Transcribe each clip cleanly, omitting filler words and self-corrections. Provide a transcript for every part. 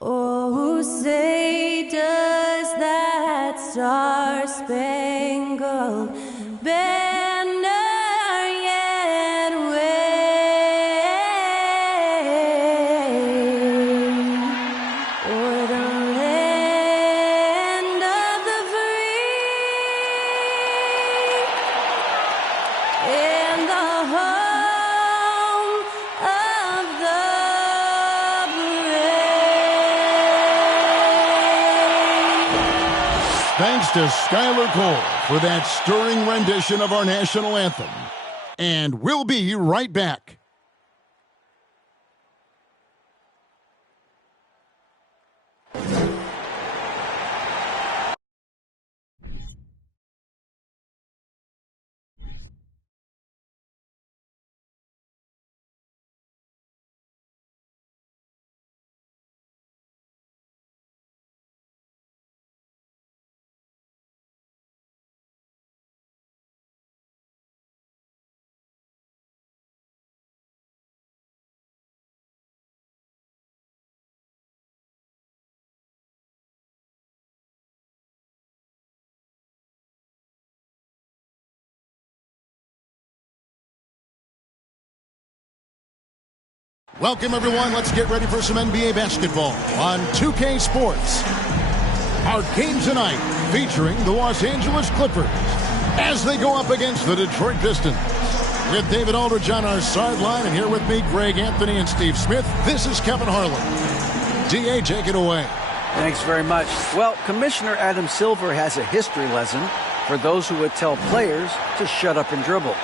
Oh, say does that star-spangled banner yet wave o'er the land of the free and the home of the Thanks to Skylar Cole for that stirring rendition of our national anthem. And we'll be right back. Welcome, everyone. Let's get ready for some NBA basketball on 2K Sports. Our game tonight featuring the Los Angeles Clippers as they go up against the Detroit Pistons. With David Aldridge on our sideline, and here with me, Greg Anthony and Steve Smith, this is Kevin Harlan. D.A., take it away. Thanks very much. Well, Commissioner Adam Silver has a history lesson for those who would tell players to shut up and dribble.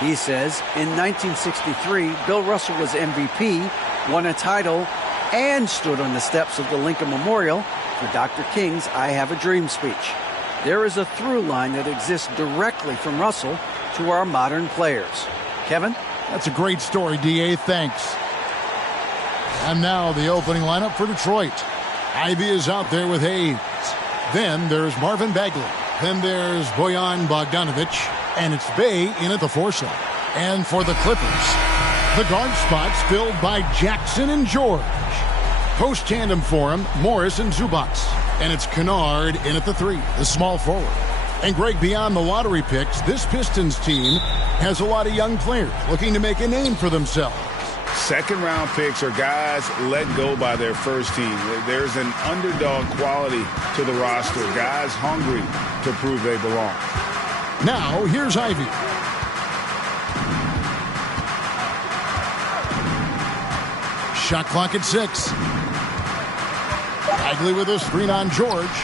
He says, in 1963, Bill Russell was MVP, won a title, and stood on the steps of the Lincoln Memorial for Dr. King's I Have a Dream speech. There is a through line that exists directly from Russell to our modern players. Kevin? That's a great story, D.A. Thanks. And now the opening lineup for Detroit. Ivy is out there with Hayes. Then there's Marvin Bagley. Then there's Bojan Bogdanovic. And it's Bay in at the 4 slot. And for the Clippers, the guard spots filled by Jackson and George. Post tandem for him, Morris and Zubac. And it's Kennard in at the 3, the small forward. And Greg, beyond the lottery picks, this Pistons team has a lot of young players looking to make a name for themselves. Second-round picks are guys let go by their first team. There's an underdog quality to the roster. Guys hungry to prove they belong. Now, here's Ivy. Shot clock at 6. Bagley with a screen on George.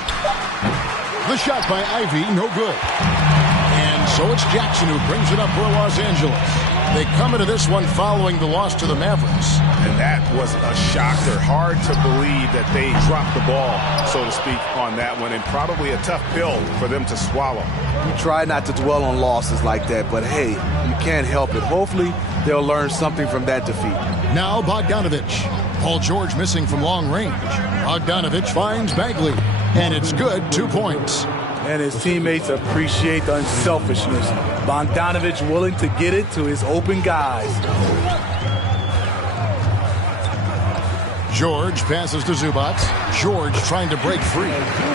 The shot by Ivy, no good. And so it's Jackson who brings it up for Los Angeles. They come into this one following the loss to the Mavericks. And that was a shocker. Hard to believe that they dropped the ball, so to speak, on that one. And probably a tough pill for them to swallow. We try not to dwell on losses like that, but hey, you can't help it. Hopefully, they'll learn something from that defeat. Now Bogdanovic. Paul George missing from long range. Bogdanovic finds Bagley. And it's good, 2 points. And his teammates appreciate the unselfishness. Bogdanovic willing to get it to his open guys. George passes to Zubac. George trying to break free.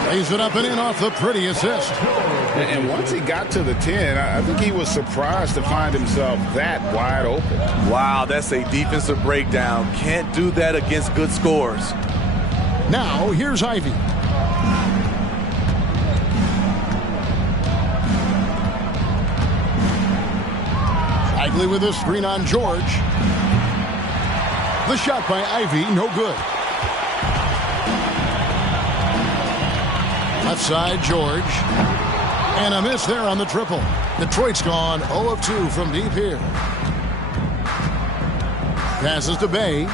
Lays it up and in off the pretty assist. And once he got to the 10, I think he was surprised to find himself that wide open. Wow, that's a defensive breakdown. Can't do that against good scores. Now, here's Ivy. Bagley with a screen on George. The shot by Ivy, no good. Left side, George. And a miss there on the triple. Detroit's gone 0 of 2 from deep here. Passes to Bay.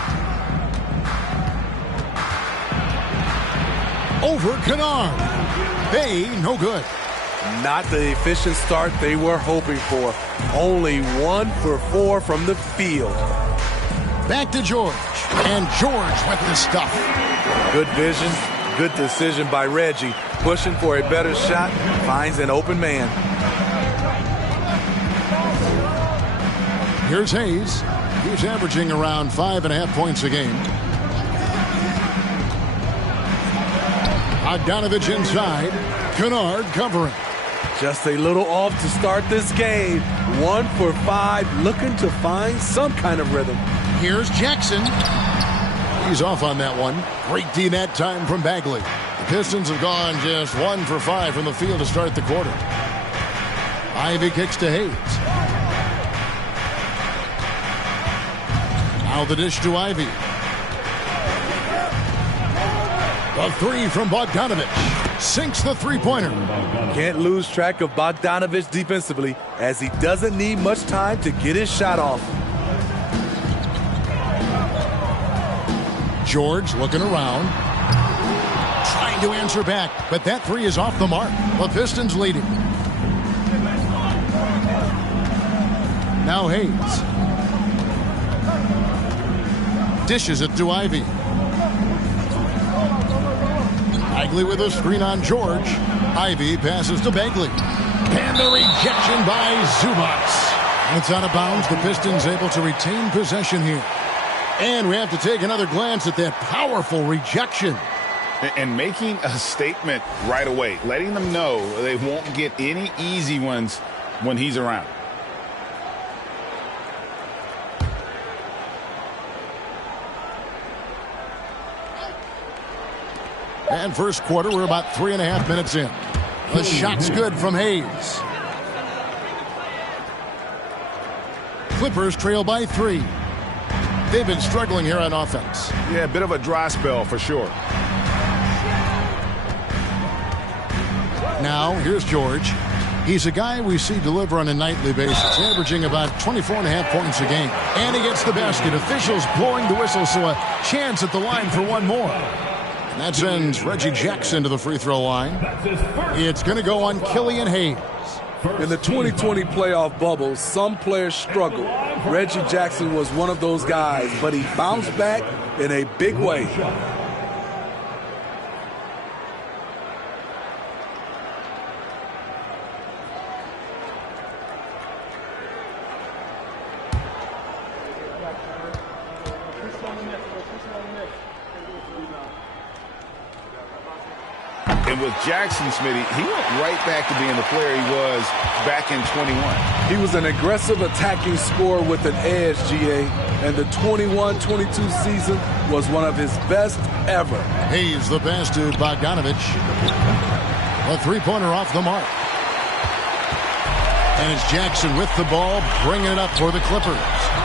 Over Kennard. Bay, no good. Not the efficient start they were hoping for. Only 1 for 4 from the field. Back to George. And George with the stuff. Good vision, good decision by Reggie. Pushing for a better shot, finds an open man. Here's Hayes. He's averaging around 5.5 points a game. Bogdanovich inside. Kennard covering. Just a little off to start this game. 1 for 5, looking to find some kind of rhythm. Here's Jackson. He's off on that one. Great D that time from Bagley. The Pistons have gone just 1 for 5 from the field to start the quarter. Ivy kicks to Hayes. Now the dish to Ivy. The three from Bogdanovich. Sinks the three-pointer. Can't lose track of Bogdanovich defensively, as he doesn't need much time to get his shot off. George looking around. Trying to answer back, but that three is off the mark. The Pistons leading. Now Hayes. Dishes it to Ivy. Bagley with a screen on George. Ivy passes to Bagley. And the rejection by Zubac. It's out of bounds. The Pistons able to retain possession here. And we have to take another glance at that powerful rejection. And making a statement right away, letting them know they won't get any easy ones when he's around. And first quarter, we're about 3.5 minutes in. The shot's good from Hayes. Clippers trail by 3. They've been struggling here on offense. Yeah, a bit of a dry spell for sure. Now, here's George. He's a guy we see deliver on a nightly basis, averaging about 24.5 points a game. And he gets the basket. Officials blowing the whistle, so a chance at the line for one more. And that sends Reggie Jackson to the free throw line. It's going to go on Killian Hayes. In the 2020 playoff bubble, some players struggled. Reggie Jackson was one of those guys, but he bounced back in a big way. And with Jackson, Smitty, he went right back to being the player he was back in 21. He was an aggressive attacking scorer with an edge, GA, and the 21-22 season was one of his best ever. Hayes the pass to Bogdanovich. A three-pointer off the mark. And it's Jackson with the ball, bringing it up for the Clippers.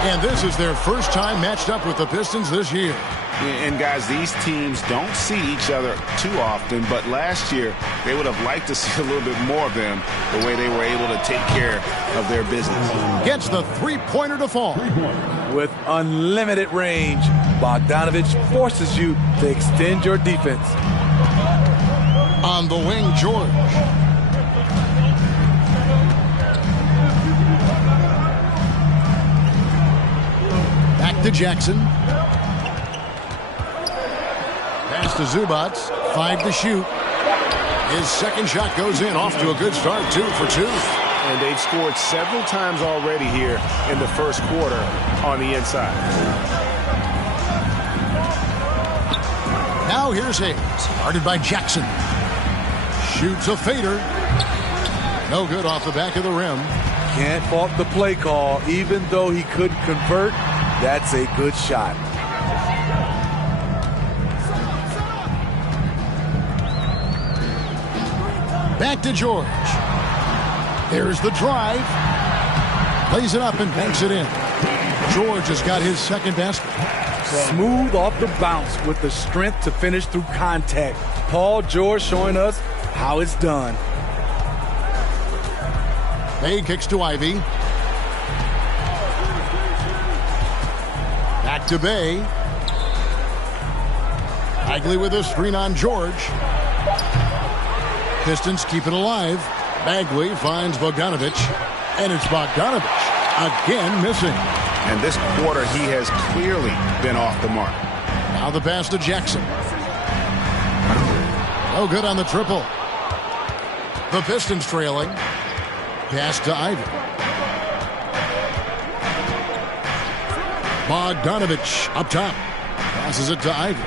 And this is their first time matched up with the Pistons this year. And guys, these teams don't see each other too often, but last year they would have liked to see a little bit more of them, the way they were able to take care of their business. Gets the three-pointer to fall. With unlimited range, Bogdanovich forces you to extend your defense. On the wing, George. Back to Jackson. Pass to Zubac. 5 to shoot. His second shot goes in. Off to a good start. 2 for 2. And they've scored several times already here in the first quarter on the inside. Now here's Hayes. Guarded by Jackson. Shoots a fader. No good off the back of the rim. Can't fault the play call. Even though he couldn't convert, that's a good shot. Back to George. There's the drive. Lays it up and banks it in. George has got his second basket. Smooth off the bounce with the strength to finish through contact. Paul George showing us how it's done. Bay kicks to Ivy. Back to Bay. Bagley with a screen on George. Pistons keep it alive. Bagley finds Bogdanovich. And it's Bogdanovich again missing. And this quarter, he has clearly been off the mark. Now the pass to Jackson. No good on the triple. The Pistons trailing. Pass to Ivy. Bogdanovich up top. Passes it to Ivy.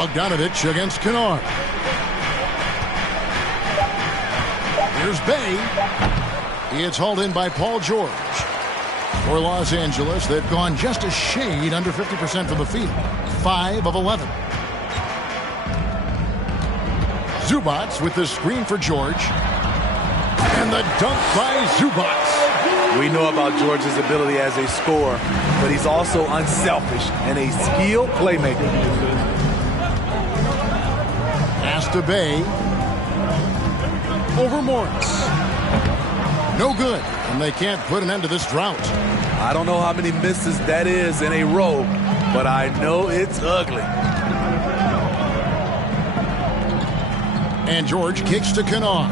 Bogdanovich against Kennard. Here's Bay. It's hauled in by Paul George. For Los Angeles, they've gone just a shade under 50% from the field. 5 of 11. Zubats with the screen for George. And the dunk by Zubats. We know about George's ability as a scorer, but he's also unselfish and a skilled playmaker. Pass to Bay. Over Morris. No good, and they can't put an end to this drought. I don't know how many misses that is in a row, but I know it's ugly. And George kicks to Kennard.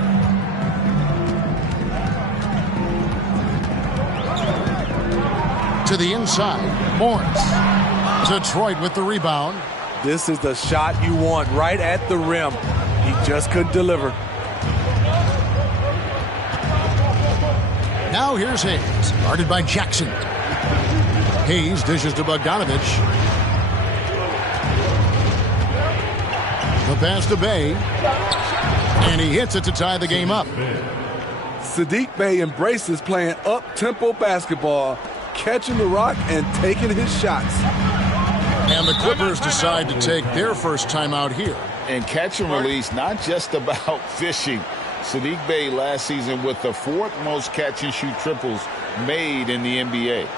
To the inside, Morris. Detroit with the rebound. This is the shot you want right at the rim. He just couldn't deliver. Now here's Hayes, guarded by Jackson. Hayes dishes to Bogdanovich. The pass to Bay. And he hits it to tie the game up. Saddiq Bey embraces playing up-tempo basketball, catching the rock and taking his shots. And the Clippers decide to take their first timeout here. And catch and release, not just about fishing. Saddiq Bey last season with the 4th most catch and shoot triples made in the NBA.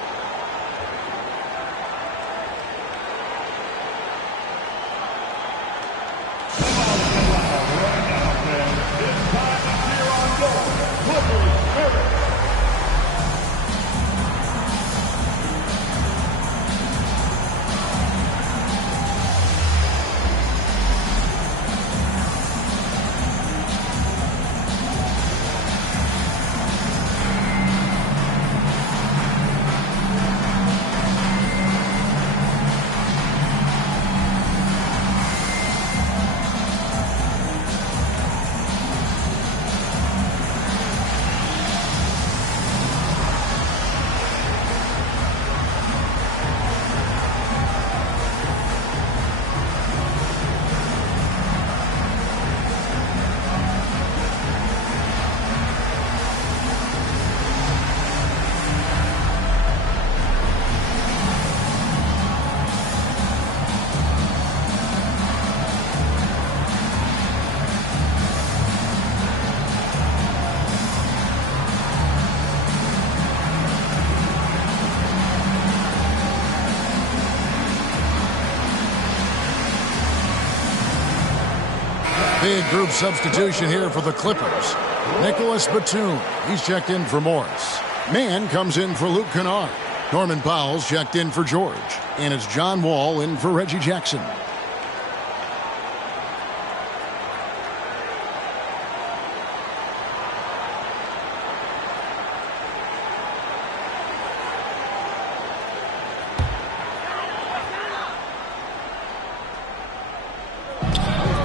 Big group substitution here for the Clippers. Nicholas Batum, he's checked in for Morris. Mann comes in for Luke Kennard. Norman Powell's checked in for George. And it's John Wall in for Reggie Jackson.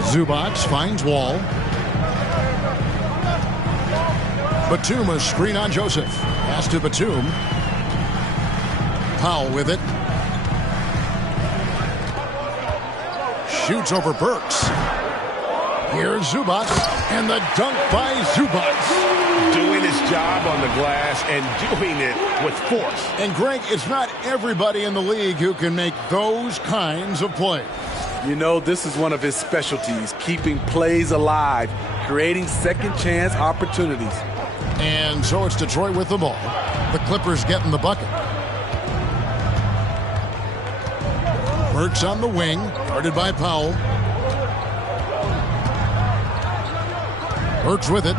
Zubats finds Wall. Batum, a screen on Joseph. Pass to Batum. Powell with it. Shoots over Burks. Here's Zubats, and the dunk by Zubats. Doing his job on the glass and doing it with force. And Greg, it's not everybody in the league who can make those kinds of plays. You know, this is one of his specialties, keeping plays alive, creating second-chance opportunities. And so it's Detroit with the ball. The Clippers getting the bucket. Burks on the wing, guarded by Powell. Burks with it.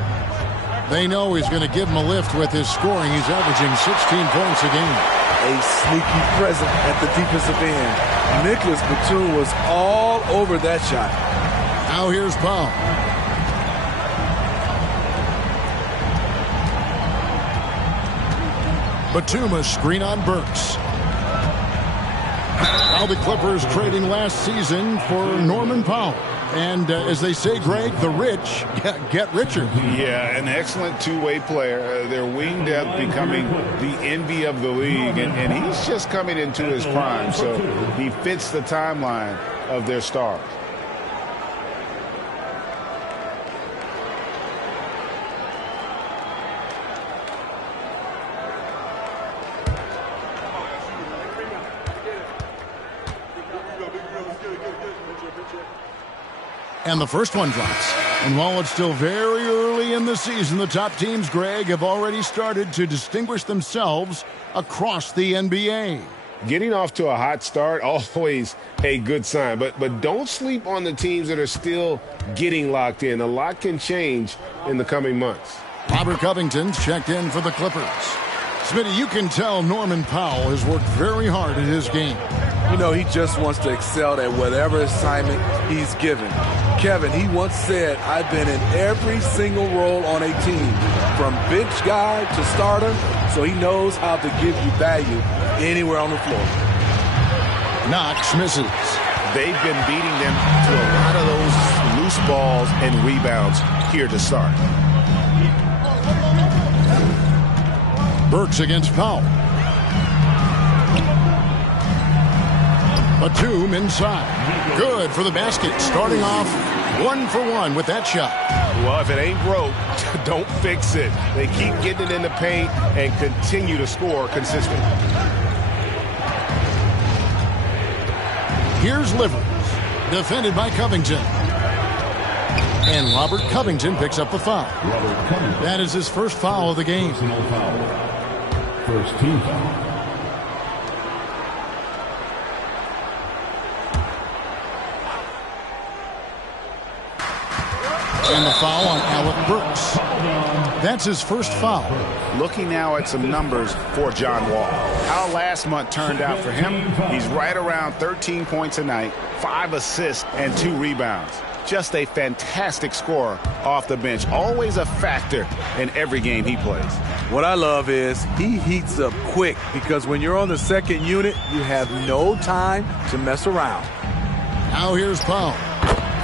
They know he's going to give him a lift with his scoring. He's averaging 16 points a game. A sneaky present at the defensive end. Nicholas Batum was all over that shot. Now here's Powell. Batum, a screen on Burks. Now the Clippers trading last season for Norman Powell. And as they say, Greg, the rich get richer. Yeah, an excellent two-way player. Their wing depth becoming the envy of the league. And he's just coming into his prime, so he fits the timeline of their stars. And the first one drops. And while it's still very early in the season, the top teams, Greg, have already started to distinguish themselves across the NBA. Getting off to a hot start, always a good sign. But don't sleep on the teams that are still getting locked in. A lot can change in the coming months. Robert Covington's checked in for the Clippers. Smitty, you can tell Norman Powell has worked very hard at his game. You know, he just wants to excel at whatever assignment he's given. Kevin, he once said, I've been in every single role on a team, from bench guy to starter, so he knows how to give you value anywhere on the floor. Knox misses. They've been beating them to a lot of those loose balls and rebounds here to start. Burks against Powell. Batum inside. Good for the basket. Starting off 1 for 1 with that shot. Well, if it ain't broke, don't fix it. They keep getting it in the paint and continue to score consistently. Here's Livers, defended by Covington. And Robert Covington picks up the foul. That is his first foul of the game. First team foul. And the foul on Alec Burks. That's his first foul. Looking now at some numbers for John Wall. How last month turned out for him, he's right around 13 points a night, 5 assists, and 2 rebounds. Just a fantastic scorer off the bench. Always a factor in every game he plays. What I love is he heats up quick, because when you're on the second unit, you have no time to mess around. Now here's Powell.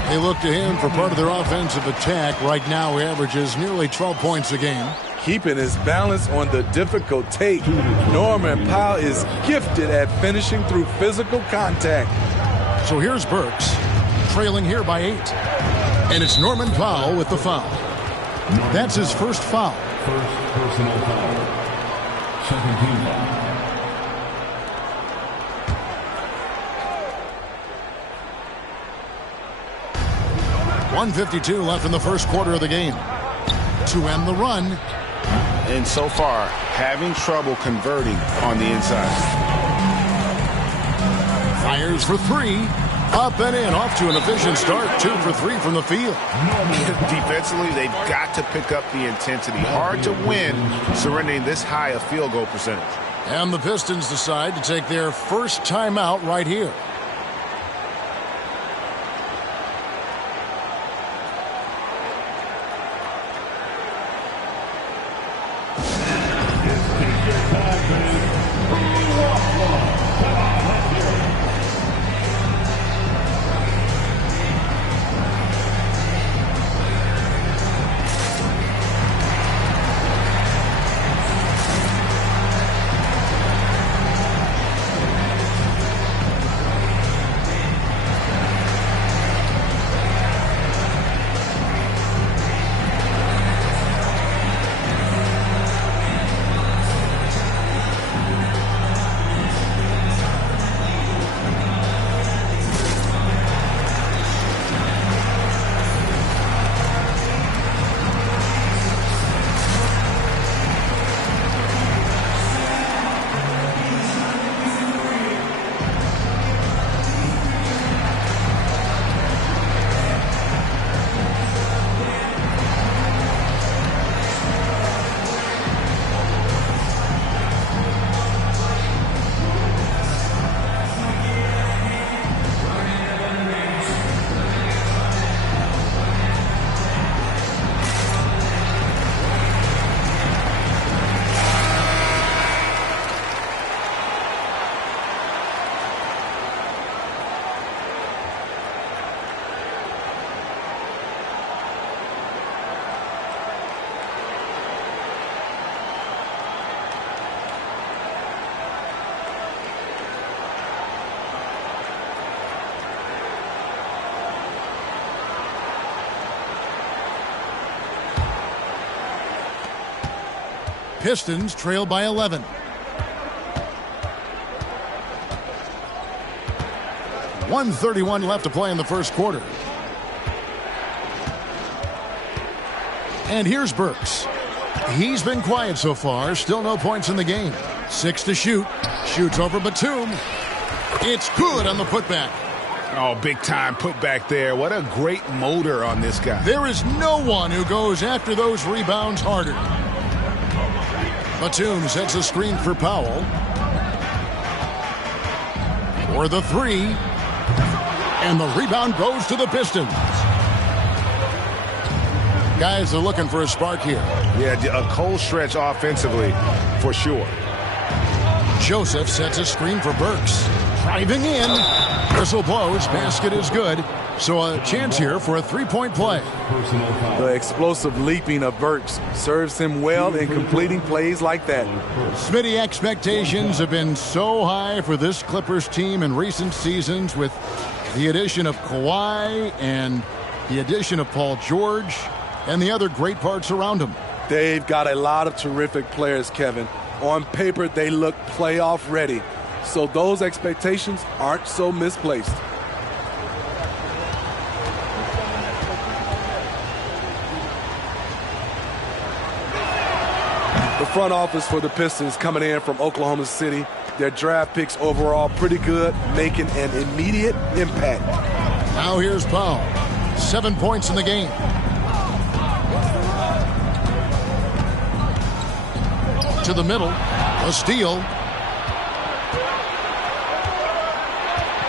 They look to him for part of their offensive attack. Right now he averages nearly 12 points a game. Keeping his balance on the difficult take. Norman Powell is gifted at finishing through physical contact. So here's Burks, trailing here by 8. And it's Norman Powell with the foul. That's his first foul. First personal foul. Second team foul. 1:52 left in the first quarter of the game. To end the run. And so far, having trouble converting on the inside. Fires for 3. Up and in. Off to an efficient start. 2 for 3 from the field. Defensively, they've got to pick up the intensity. Hard to win surrendering this high a field goal percentage. And the Pistons decide to take their first timeout right here. Pistons trail by 11. .131 left to play in the first quarter. And here's Burks. He's been quiet so far. Still no points in the game. 6 to shoot. Shoots over Batum. It's good on the putback. Oh, big time putback there. What a great motor on this guy. There is no one who goes after those rebounds harder. Batum sets a screen for Powell. For the three. And the rebound goes to the Pistons. Guys are looking for a spark here. Yeah, a cold stretch offensively for sure. Joseph sets a screen for Burks. Driving in. Whistle blows. Basket is good. So a chance here for a three-point play. The explosive leaping of Burks serves him well in completing plays like that. Smitty, expectations have been so high for this Clippers team in recent seasons with the addition of Kawhi and the addition of Paul George and the other great parts around him. They've got a lot of terrific players, Kevin. On paper, they look playoff ready. So those expectations aren't so misplaced. The front office for the Pistons coming in from Oklahoma City. Their draft picks overall pretty good, making an immediate impact. Now here's Powell. 7 points in the game. To the middle. A steal.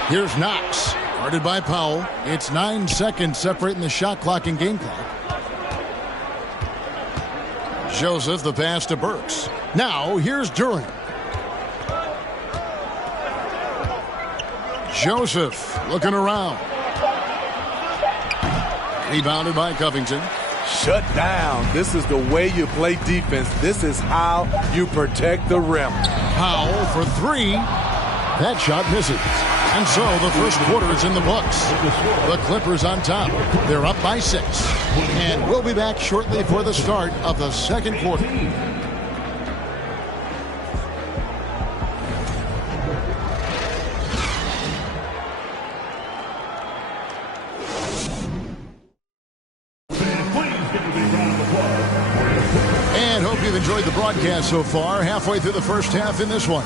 Here's Knox. Guarded by Powell. It's 9 seconds separating the shot clock and game clock. Joseph, the pass to Burks. Now here's Duran. Joseph looking around. Rebounded by Covington. Shut down. This is the way you play defense. This is how you protect the rim. Powell for three. That shot misses. And so the first quarter is in the books. The Clippers on top. They're up by 6. And we'll be back shortly for the start of the second quarter. And hope you've enjoyed the broadcast so far. Halfway through the first half in this one.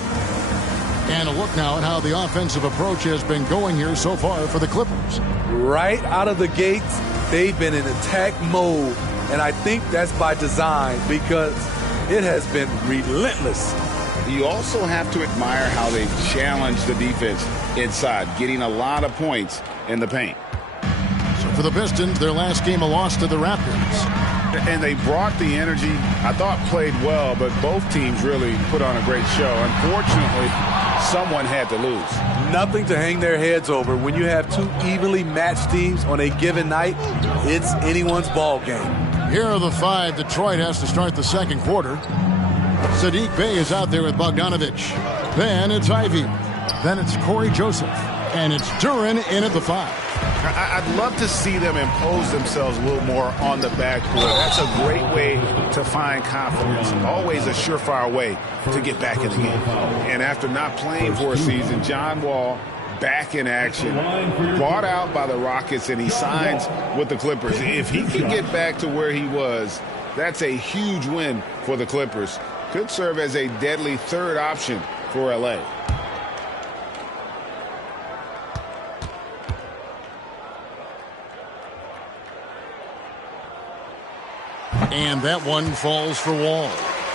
And a look now at how the offensive approach has been going here so far for the Clippers. Right out of the gates, they've been in attack mode. And I think that's by design because it has been relentless. You also have to admire how they've challenged the defense inside, getting a lot of points in the paint. So for the Pistons, their last game a loss to the Raptors. And they brought the energy, I thought played well, but both teams really put on a great show. Unfortunately, someone had to lose. Nothing to hang their heads over. When you have two evenly matched teams on a given night, it's anyone's ball game. Here are the 5 Detroit has to start the second quarter. Sadiq Bey is out there with Bogdanovich. Then it's Ivy. Then it's Corey Joseph. And it's Duran in at the 5. I'd love to see them impose themselves a little more on the backcourt. That's a great way to find confidence. Always a surefire way to get back in the game. And after not playing for a season, John Wall back in action, brought out by the Rockets, and he signs with the Clippers. If he can get back to where he was, that's a huge win for the Clippers. Could serve as a deadly third option for LA. And that one falls for Wall.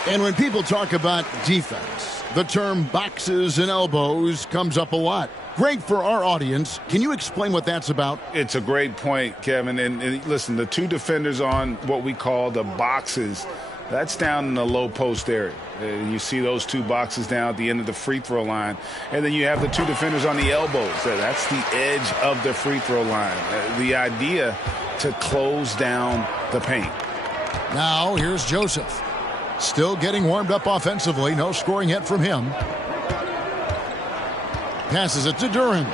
And when people talk about defense, the term boxes and elbows comes up a lot. Greg, for our audience, can you explain what that's about? It's a great point, Kevin. And listen, the two defenders on what we call the boxes, that's down in the low post area. You see those two boxes down at the end of the free throw line. And then you have the two defenders on the elbows. That's the edge of the free throw line. The idea to close down the paint. Now here's Joseph. Still getting warmed up offensively. No scoring yet from him. Passes it to Duran.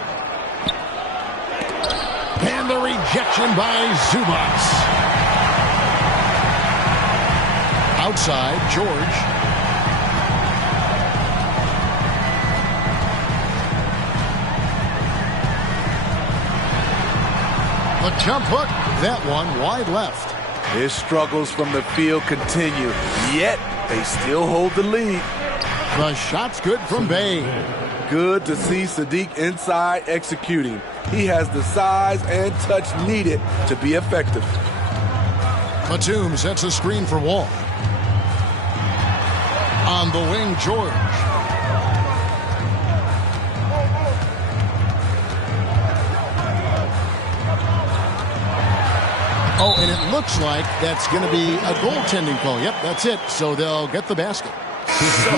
And the rejection by Zubats. Outside, George. The jump hook. That one wide left. His struggles from the field continue, yet they still hold the lead. The shot's good from Bay. Good to see Sadiq inside executing. He has the size and touch needed to be effective. Batum sets a screen for Wall. On the wing, George. Oh, and it looks like that's going to be a goaltending call. Yep, that's it. So they'll get the basket. So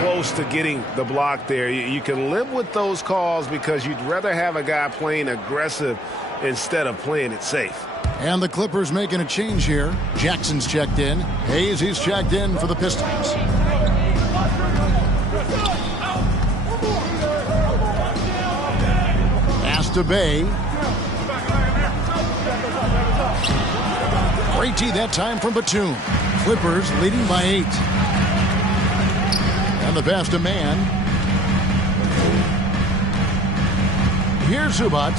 close to getting the block there. You can live with those calls because you'd rather have a guy playing aggressive instead of playing it safe. And the Clippers making a change here. Jackson's checked in. Hayes, he's checked in for the Pistons. Pass to Bay. Great D that time from Batum. Clippers leading by 8. And the pass to Man. Here's Zubac.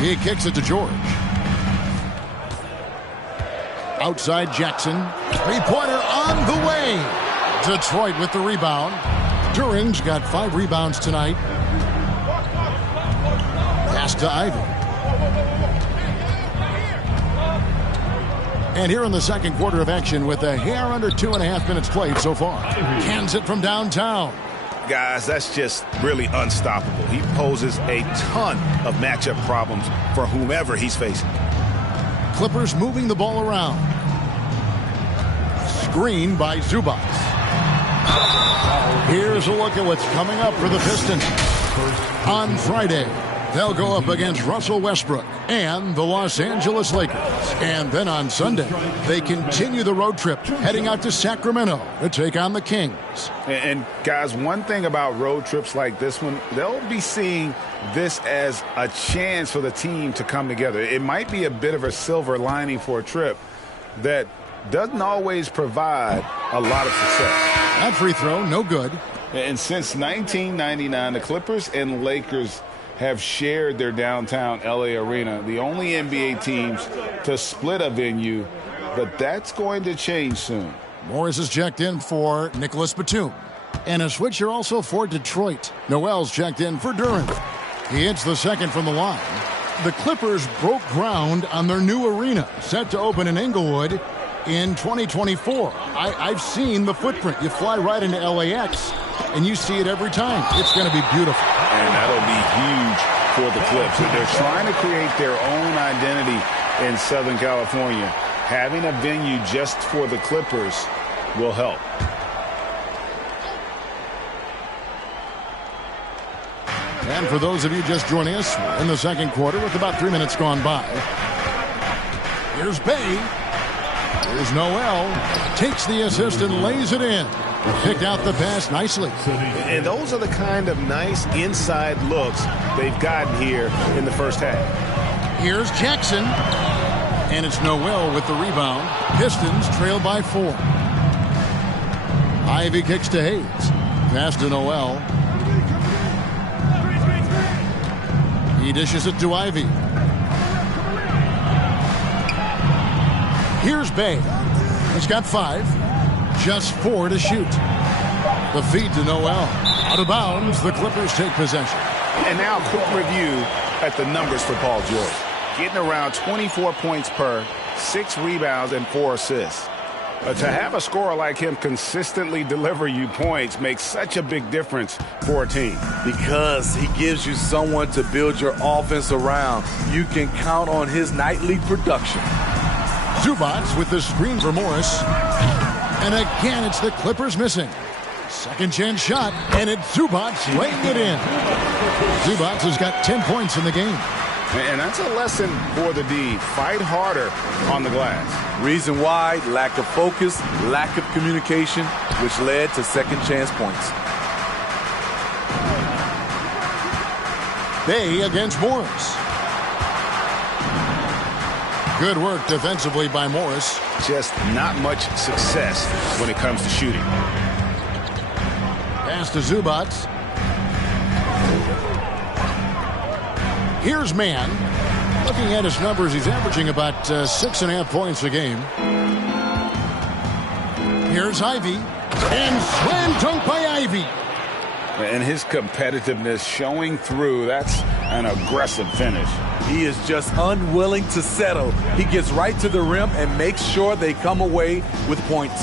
He kicks it to George. Outside Jackson. Three-pointer on the way. Detroit with the rebound. Duran's got 5 rebounds tonight. Pass to Ivy. And here in the second quarter of action with a hair under 2.5 minutes played so far. Cans it from downtown. Guys, that's just really unstoppable. He poses a ton of matchup problems for whomever he's facing. Clippers moving the ball around. Screen by Zubac. Here's a look at what's coming up for the Pistons. On Friday, they'll go up against Russell Westbrook and the Los Angeles Lakers. And then on Sunday, they continue the road trip, heading out to Sacramento to take on the Kings. And guys, one thing about road trips like this one, they'll be seeing this as a chance for the team to come together. It might be a bit of a silver lining for a trip that doesn't always provide a lot of success. That free throw, no good. And since 1999, the Clippers and Lakers have shared their downtown LA arena, the only NBA teams to split a venue, but that's going to change soon. Morris is checked in for Nicholas Batum. And a switcher also for Detroit. Noel's checked in for Durant. He hits the second from the line. The Clippers broke ground on their new arena, set to open in Inglewood in 2024. I've seen the footprint. You fly right into LAX, and you see it every time. It's going to be beautiful. And that'll be huge for the Clips. They're trying to create their own identity in Southern California. Having a venue just for the Clippers will help. And for those of you just joining us in the second quarter with about 3 minutes gone by, here's Bay. Here's Noel. Takes the assist and lays it in. Picked out the pass nicely. And those are the kind of nice inside looks they've gotten here in the first half. Here's Jackson. And it's Noel with the rebound. Pistons trail by 4. Ivy kicks to Hayes. Pass to Noel. He dishes it to Ivy. Here's Bay. He's got 5. Just 4 to shoot. The feed to Noel. Out of bounds, the Clippers take possession. And now a quick review at the numbers for Paul George. Getting around 24 points per, 6 rebounds, and 4 assists. To have a scorer like him consistently deliver you points makes such a big difference for a team. Because he gives you someone to build your offense around. You can count on his nightly production. Zubac with the screen for Morris. And again, it's the Clippers missing. Second chance shot, and it's Zubac laying it in. Zubac has got 10 points in the game. And that's a lesson for the D. Fight harder on the glass. Reason why, lack of focus, lack of communication, which led to second chance points. Bay against Morris. Good work defensively by Morris. Just not much success when it comes to shooting. Pass to Zubac. Here's Man. Looking at his numbers, he's averaging about 6.5 points a game. Here's Ivy. And slam dunk by Ivy. And his competitiveness showing through. That's an aggressive finish. He is just unwilling to settle. He gets right to the rim and makes sure they come away with points.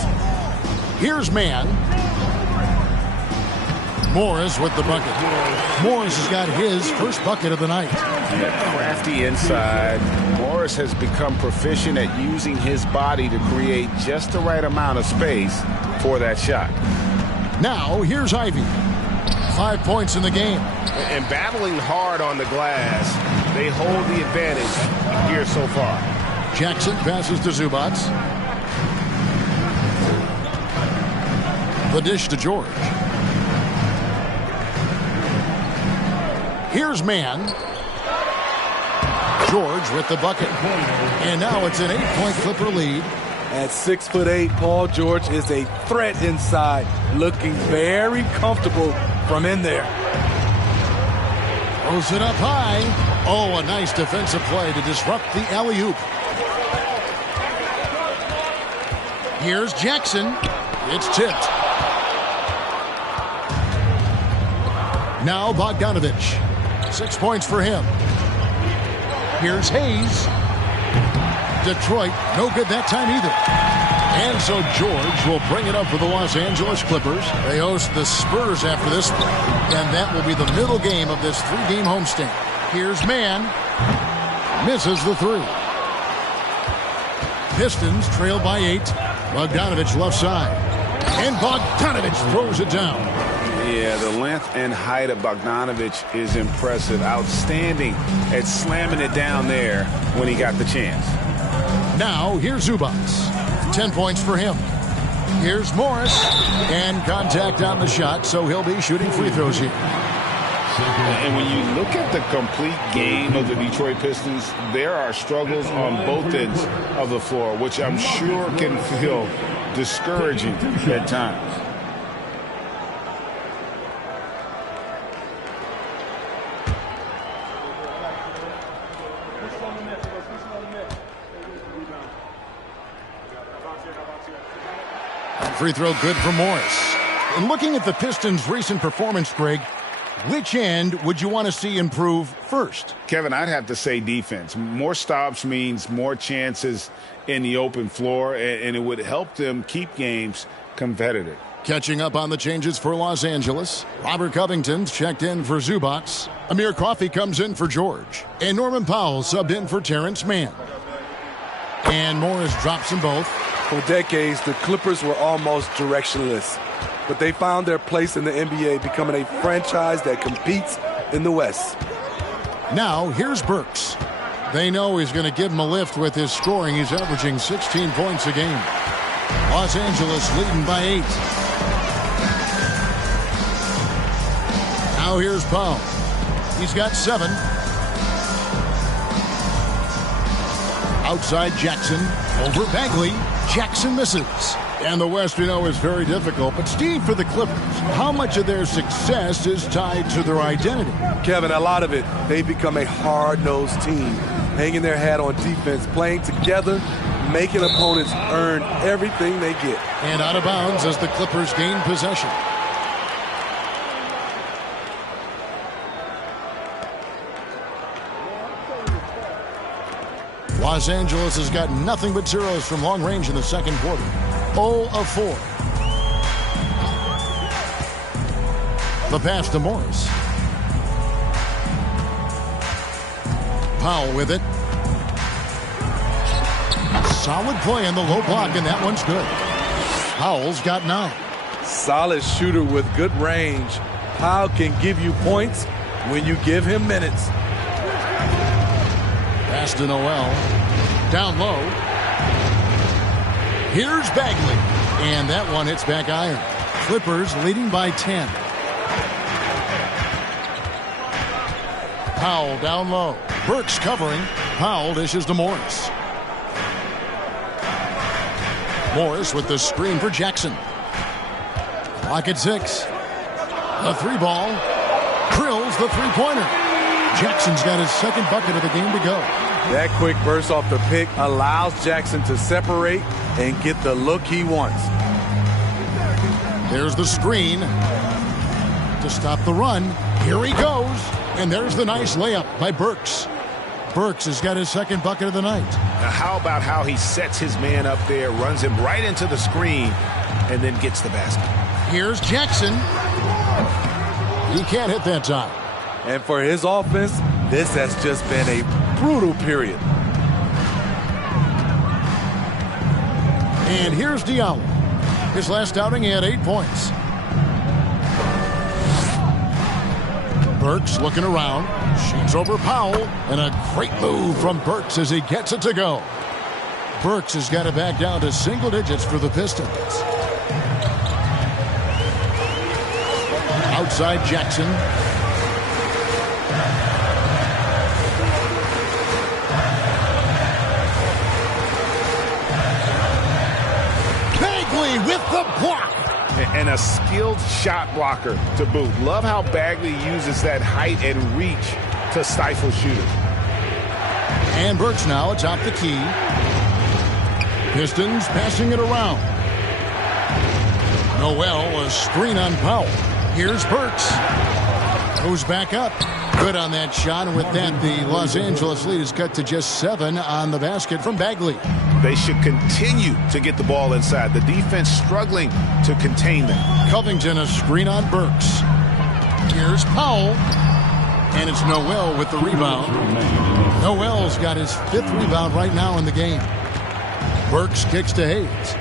Here's Mann. Morris with the bucket. Morris has got his first bucket of the night. Crafty inside. Morris has become proficient at using his body to create just the right amount of space for that shot. Now, here's Ivy. 5 points in the game. And battling hard on the glass, they hold the advantage here so far. Jackson passes to Zubats. The dish to George. Here's Mann. George with the bucket. And now it's an 8-point Clipper lead. At 6'8", Paul George is a threat inside, looking very comfortable from in there. Throws it up high. Oh, a nice defensive play to disrupt the alley-oop. Here's Jackson. It's tipped. Now Bogdanovich. 6 points for him. Here's Hayes. Detroit, no good that time either. And so George will bring it up for the Los Angeles Clippers. They host the Spurs after this one, and that will be the middle game of this 3-game homestand. Here's Mann. Misses the 3. Pistons trail by 8. Bogdanovich left side. And Bogdanovich throws it down. Yeah, the length and height of Bogdanovich is impressive. Outstanding at slamming it down there when he got the chance. Now, here's Zubats. 10 points for him. Here's Morris. And contact on the shot, so he'll be shooting free throws here. And when you look at the complete game of the Detroit Pistons, there are struggles on both ends of the floor, which I'm sure can feel discouraging at times. Free throw good for Morris. And looking at the Pistons' recent performance, Greg, which end would you want to see improve first? Kevin, I'd have to say defense. More stops means more chances in the open floor, and it would help them keep games competitive. Catching up on the changes for Los Angeles. Robert Covington's checked in for Zubats. Amir Coffey comes in for George. And Norman Powell subbed in for Terrence Mann. And Morris drops them both. For decades, the Clippers were almost directionless, but they found their place in the NBA, becoming a franchise that competes in the West. Now, here's Burks. They know he's going to give him a lift with his scoring. He's averaging 16 points a game. Los Angeles leading by 8. Now here's Powell. He's got 7. Outside Jackson. Over Bagley. Jackson misses. And the West, we know, is very difficult. But, Steve, for the Clippers, how much of their success is tied to their identity? Kevin, a lot of it. They've become a hard-nosed team, hanging their hat on defense, playing together, making opponents earn everything they get. And out of bounds as the Clippers gain possession. Los Angeles has got nothing but zeros from long range in the second quarter. 0 of 4. The pass to Morris. Powell with it. Solid play in the low block, and that one's good. Powell's got 9. Solid shooter with good range. Powell can give you points when you give him minutes. Pass to Noel. Down low. Here's Bagley. And that one hits back iron. Clippers leading by 10. Powell down low. Burks covering. Powell dishes to Morris. Morris with the screen for Jackson. Clock at 6. The 3 ball. Drills the 3-pointer. Jackson's got his second bucket of the game to go. That quick burst off the pick allows Jackson to separate and get the look he wants. There's the screen to stop the run. Here he goes. And there's the nice layup by Burks. Burks has got his second bucket of the night. Now how about how he sets his man up there, runs him right into the screen, and then gets the basket. Here's Jackson. He can't hit that time. And for his offense, this has just been a brutal period. And here's Diallo. His last outing, he had 8 points. Burks looking around, shoots over Powell, and a great move from Burks as he gets it to go. Burks has got it back down to single digits for the Pistons. Outside Jackson. Bagley with the block. And a skilled shot blocker to boot. Love how Bagley uses that height and reach to stifle shooters. And Burks now atop the key. Pistons passing it around. Noel, a screen on Powell. Here's Burks. Goes back up. Good on that shot, and with that, the Los Angeles lead is cut to just 7 on the basket from Bagley. They should continue to get the ball inside. The defense struggling to contain them. Covington, a screen on Burks. Here's Powell. And it's Noel with the rebound. Noel's got his 5th rebound right now in the game. Burks kicks to Hayes.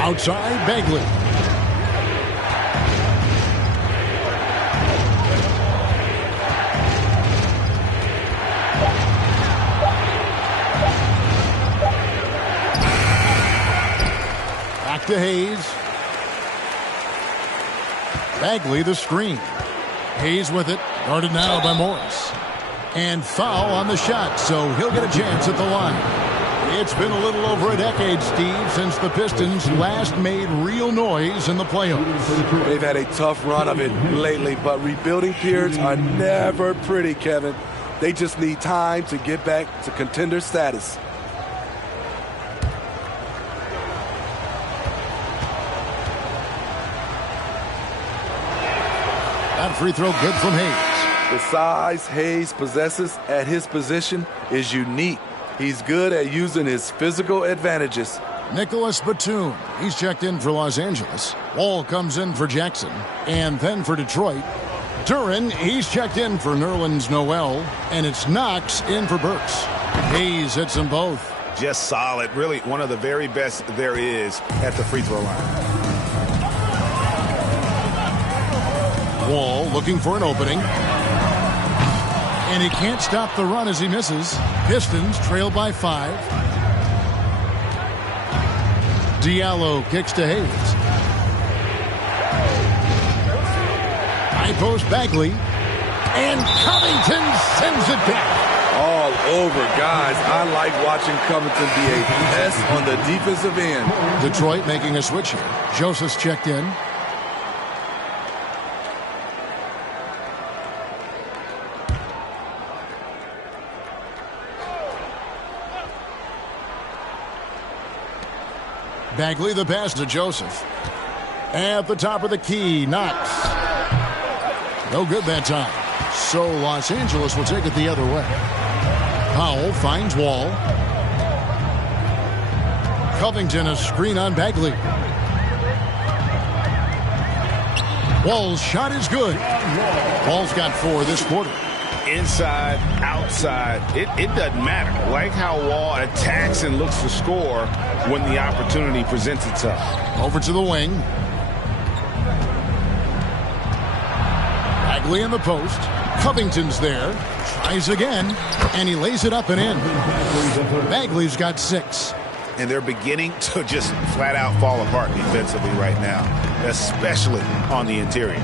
Outside, Bagley. Back to Hayes. Bagley the screen. Hayes with it. Guarded now by Morris. And foul on the shot, so he'll get a chance at the line. It's been a little over a decade, Steve, since the Pistons last made real noise in the playoffs. They've had a tough run of it lately, but rebuilding periods are never pretty, Kevin. They just need time to get back to contender status. That free throw good from Hayes. The size Hayes possesses at his position is unique. He's good at using his physical advantages. Nicholas Batum, he's checked in for Los Angeles. Wall comes in for Jackson. And then for Detroit. Duran, he's checked in for Nerlens Noel. And it's Knox in for Burks. Hayes hits them both. Just solid. Really one of the very best there is at the free throw line. Wall looking for an opening. And he can't stop the run as he misses. Pistons trail by 5. Diallo kicks to Hayes. High post Bagley. And Covington sends it back. All over, guys. I like watching Covington be a pest on the defensive end. Detroit making a switch here. Joseph's checked in. Bagley the pass to Joseph. At the top of the key, Knox. No good that time. So Los Angeles will take it the other way. Powell finds Wall. Covington a screen on Bagley. Wall's shot is good. Wall's got 4 this quarter. Inside, outside, it doesn't matter. Like how Wall attacks and looks to score when the opportunity presents itself. Over to the wing. Bagley in the post. Covington's there. Tries again. And he lays it up and in. Bagley's got 6. And they're beginning to just flat out fall apart defensively right now, especially on the interior.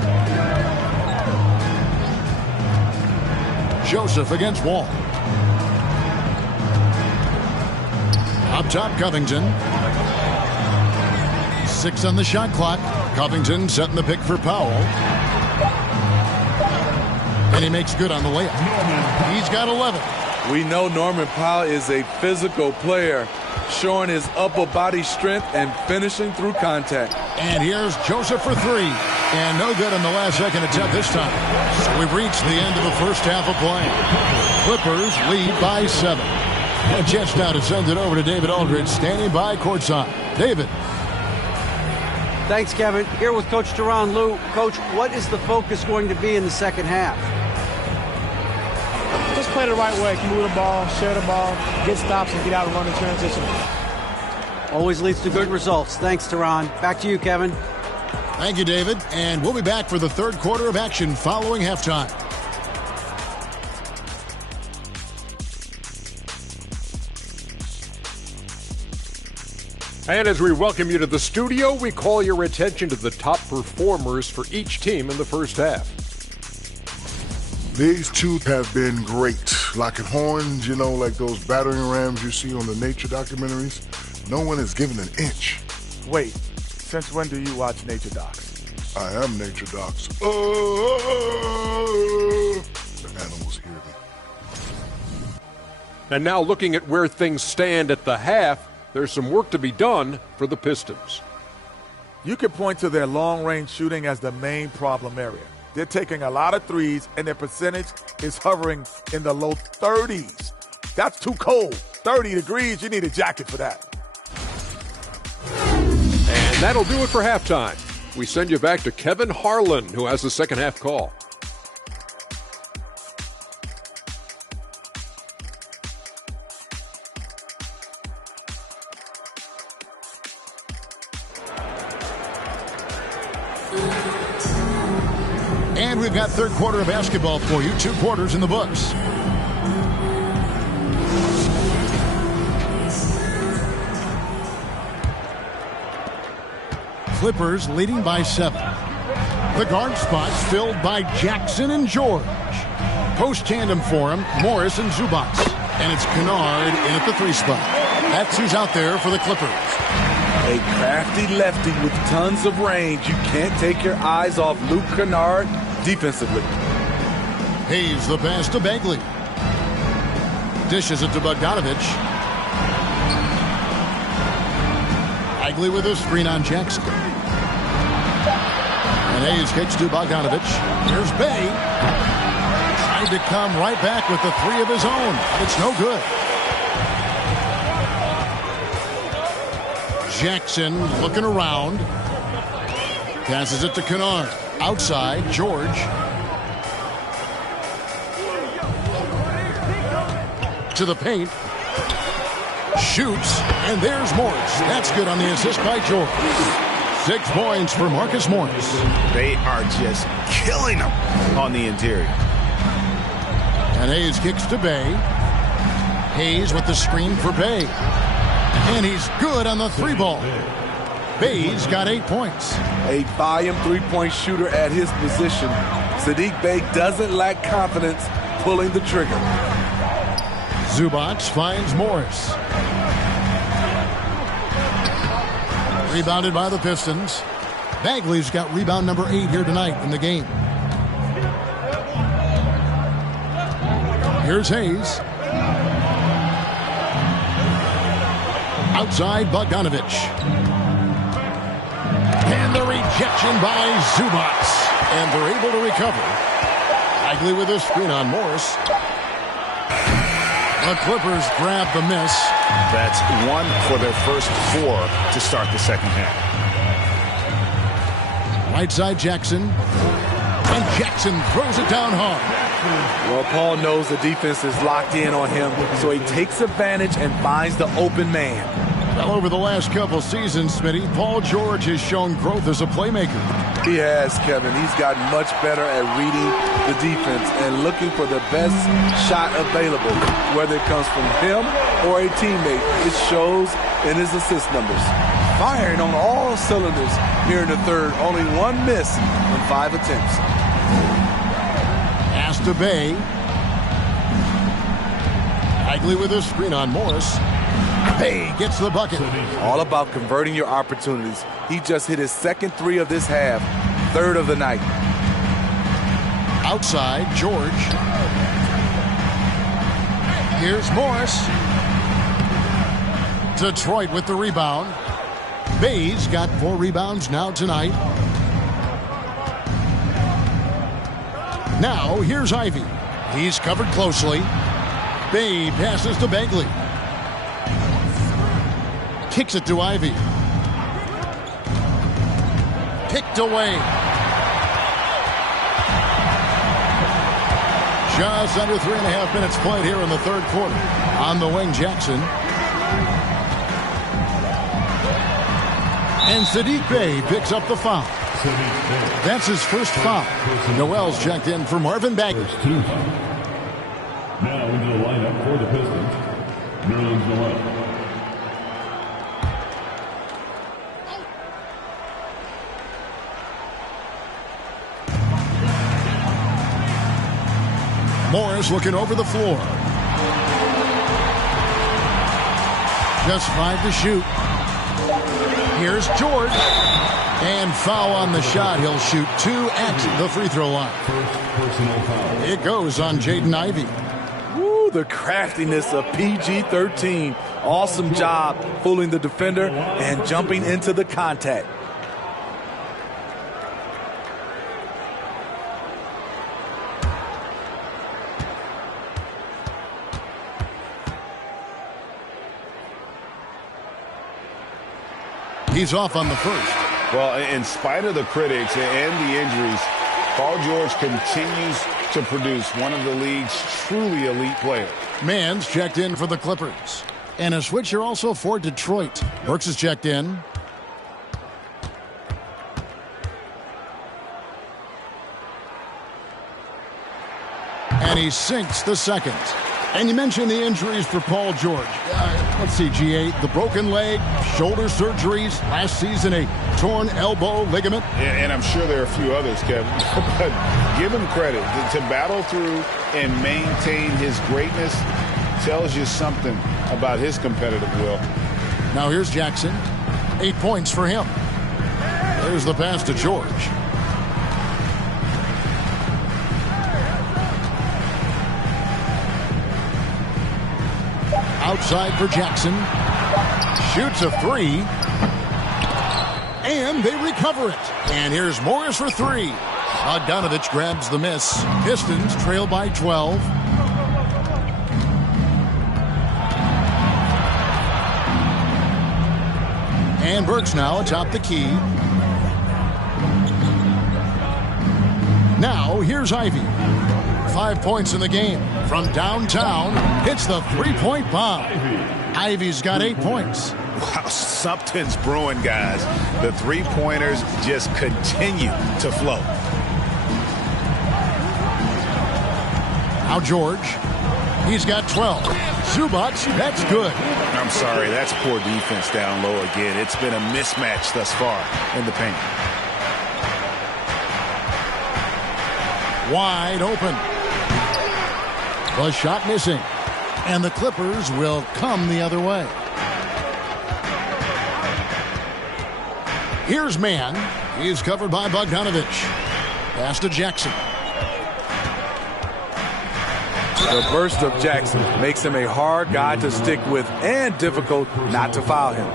Joseph against Wall. Up top, Covington. 6 on the shot clock. Covington setting the pick for Powell. And he makes good on the layup. He's got 11. We know Norman Powell is a physical player, showing his upper body strength and finishing through contact. And here's Joseph for three. And no good on the last second attempt this time. So we've reached the end of the first half of play. Clippers lead by 7. A chance now to send it over to David Aldridge, standing by courtside. David. Thanks, Kevin. Here with Coach Teron Lue. Coach, what is the focus going to be in the second half? Just play the right way. Move the ball, share the ball, get stops, and get out and run in transition. Always leads to good results. Thanks, Teron. Back to you, Kevin. Thank you, David. And we'll be back for the third quarter of action following halftime. And as we welcome you to the studio, we call your attention to the top performers for each team in the first half. These two have been great. Locking horns, you know, like those battering rams you see on the nature documentaries. No one is given an inch. Wait, since when do you watch nature docs? I am nature docs. The animals hear me. And now looking at where things stand at the half, there's some work to be done for the Pistons. You could point to their long-range shooting as the main problem area. They're taking a lot of threes, and their percentage is hovering in the low 30s. That's too cold. 30 degrees, you need a jacket for that. And that'll do it for halftime. We send you back to Kevin Harlan, who has the second half call. And we've got third quarter of basketball for you. 2 quarters in the books. Clippers leading by 7. The guard spots filled by Jackson and George. Post tandem for him, Morris and Zubac. And it's Kennard in at the 3 spot. That's who's out there for the Clippers. A crafty lefty with tons of range. You can't take your eyes off Luke Kennard defensively. Hayes the pass to Bagley. Dishes it to Bogdanovich. Bagley with a screen on Jackson. And Hayes kicks to Bogdanovich. Here's Bay. Tried to come right back with the 3 of his own. It's no good. Jackson looking around. Passes it to Kennard. Outside, George. To the paint. Shoots, and there's Morris. That's good on the assist by George. 6 points for Marcus Morris. They are just killing them on the interior. And Hayes kicks to Bay. Hayes with the screen for Bay. And he's good on the 3 ball. Bay's got 8 points. A volume 3-point shooter at his position. Saddiq Bey doesn't lack confidence pulling the trigger. Zubac finds Morris. Rebounded by the Pistons. Bagley's got rebound number 8 here tonight in the game. Here's Hayes. Outside, Bogdanovich. And the rejection by Zubac. And they're able to recover. Bagley with a screen on Morris. The Clippers grab the miss. That's 1 for their first 4 to start the second half. Right side, Jackson. And Jackson throws it down hard. Well, Paul knows the defense is locked in on him, so he takes advantage and finds the open man. Well, over the last couple seasons, Smitty, Paul George has shown growth as a playmaker. He has, Kevin. He's gotten much better at reading the defense and looking for the best shot available, whether it comes from him or a teammate. It shows in his assist numbers. Firing on all cylinders here in the third. Only 1 miss in 5 attempts. Pass to Bay. Bagley with a screen on Morris. Bay gets the bucket. All about converting your opportunities. He just hit his second 3 of this half, 3rd of the night. Outside, George. Here's Morris. Detroit with the rebound. Bay's got 4 rebounds now tonight. Now, here's Ivy. He's covered closely. Bay passes to Bagley. Kicks it to Ivy. Picked away. Just under 3.5 minutes played here in the third quarter. On the wing, Jackson. And Sadiq Bey picks up the foul. That's his first foul. Noel's checked in for Marvin Bagley. Now into the lineup for the Pistons, Nerlens Noel. Morris looking over the floor. Just 5 to shoot. Here's George. And foul on the shot. He'll shoot 2 at the free throw line. First personal foul. It goes on Jaden Ivey. Woo, the craftiness of PG-13. Awesome job fooling the defender and jumping into the contact. He's off on the first. Well, in spite of the critics and the injuries, Paul George continues to produce one of the league's truly elite players. Mann's checked in for the Clippers. And a switcher also for Detroit. Brooks is checked in. And he sinks the second. And you mentioned the injuries for Paul George. Let's see, G8, the broken leg, shoulder surgeries, last season a torn elbow ligament. And I'm sure there are a few others, Kevin. But give him credit. To battle through and maintain his greatness tells you something about his competitive will. Now here's Jackson. 8 points for him. There's the pass to George. Outside for Jackson. Shoots a 3. And they recover it. And here's Morris for 3. Bogdanovich grabs the miss. Pistons trail by 12. And Burks now atop the key. Now here's Ivy. 5 points in the game. From downtown, hits the three-point bomb. Ivy's got 8 points. Wow, something's brewing, guys. The three-pointers just continue to flow. Now George. He's got 12. Zubac, that's good. I'm sorry, that's poor defense down low again. It's been a mismatch thus far in the paint. Wide open. The shot missing. And the Clippers will come the other way. Here's Mann. He's covered by Bogdanovich. Pass to Jackson. The burst of Jackson makes him a hard guy to stick with and difficult not to foul him.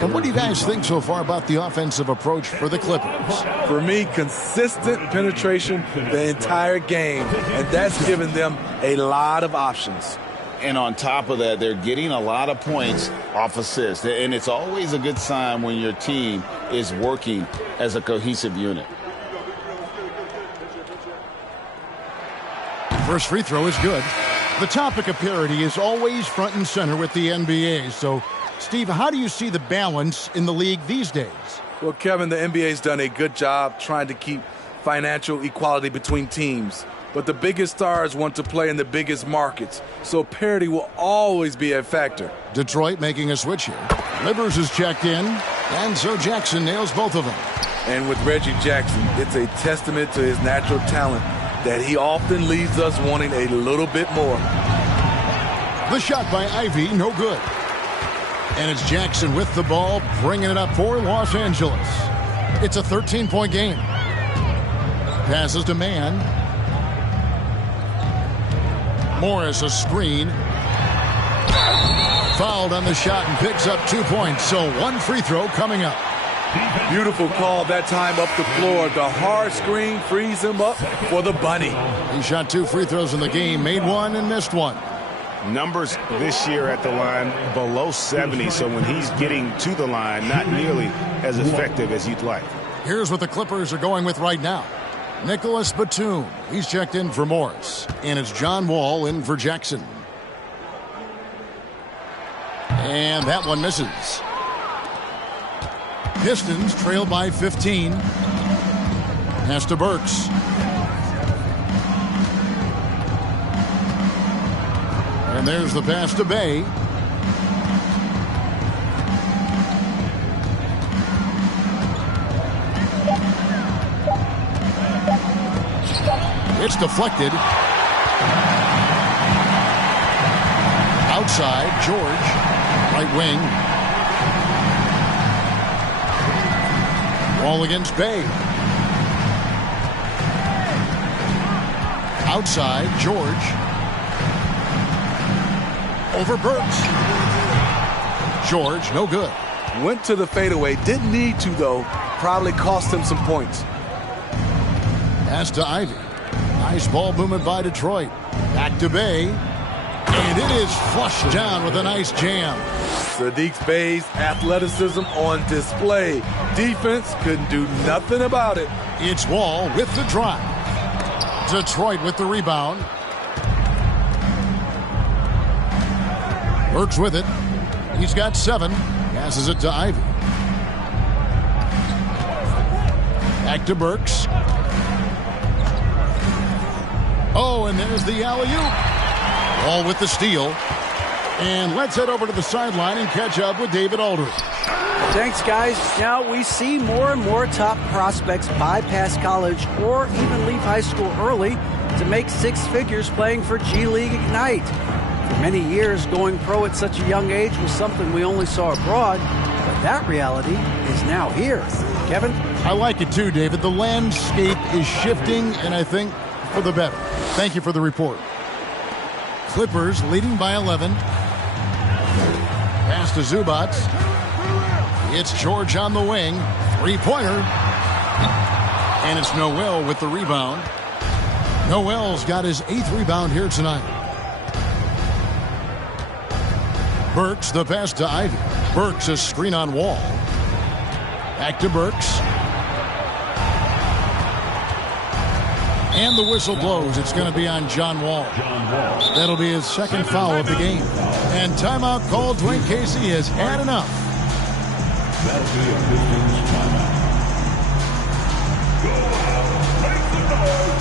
And what do you guys think so far about the offensive approach for the Clippers? For me, consistent penetration the entire game, and that's given them a lot of options. And on top of that, they're getting a lot of points off assists. And it's always a good sign when your team is working as a cohesive unit. First free throw is good. The topic of parity is always front and center with the NBA. So, Steve, how do you see the balance in the league these days? Well, Kevin, the NBA's done a good job trying to keep financial equality between teams. But the biggest stars want to play in the biggest markets, so parity will always be a factor. Detroit making a switch here. Livers is checked in, and so Jackson nails both of them. And with Reggie Jackson, it's a testament to his natural talent that he often leaves us wanting a little bit more. The shot by Ivy, no good. And it's Jackson with the ball, bringing it up for Los Angeles. It's a 13-point game. Passes to Mann. Morris, a screen. Fouled on the shot and picks up 2 points. So one free throw coming up. Beautiful call that time up the floor. The hard screen frees him up for the bunny. He shot 2 free throws in the game, made 1 and missed 1. Numbers this year at the line below 70, so when he's getting to the line, not nearly as effective as you'd like. Here's what the Clippers are going with right now. Nicholas Batum, he's checked in for Morris. And it's John Wall in for Jackson. And that one misses. Pistons trail by 15. Pass to Burks. And there's the pass to Bay. It's deflected. Outside, George, right wing. Ball against Bay. Outside, George. Over Burks. George, no good. Went to the fadeaway. Didn't need to, though. Probably cost him some points. Pass to Ivy. Nice ball movement by Detroit. Back to Bay. And it is flushed down with a nice jam. Sadiq Bey's athleticism on display. Defense couldn't do nothing about it. It's Wall with the drive. Detroit with the rebound. Burks with it. He's got 7. Passes it to Ivy. Back to Burks. Oh, and there's the alley-oop. Wall with the steal. And let's head over to the sideline and catch up with David Aldridge. Thanks, guys. Now we see more and more top prospects bypass college or even leave high school early to make 6 figures playing for G League Ignite. For many years, going pro at such a young age was something we only saw abroad, but that reality is now here. Kevin? I like it too, David. The landscape is shifting, and I think for the better. Thank you for the report. Clippers leading by 11. Pass to Zubac. It's George on the wing. 3-pointer. And it's Noel with the rebound. Noel's got his 8th rebound here tonight. Burks, the pass to Ivy. Burks, a screen on Wall. Back to Burks. And the whistle blows. It's going to be on John Wall. That'll be his 2nd foul of the game. And timeout called. Dwayne Casey has had enough. That'll be a Pistons timeout. Go out, make the noise.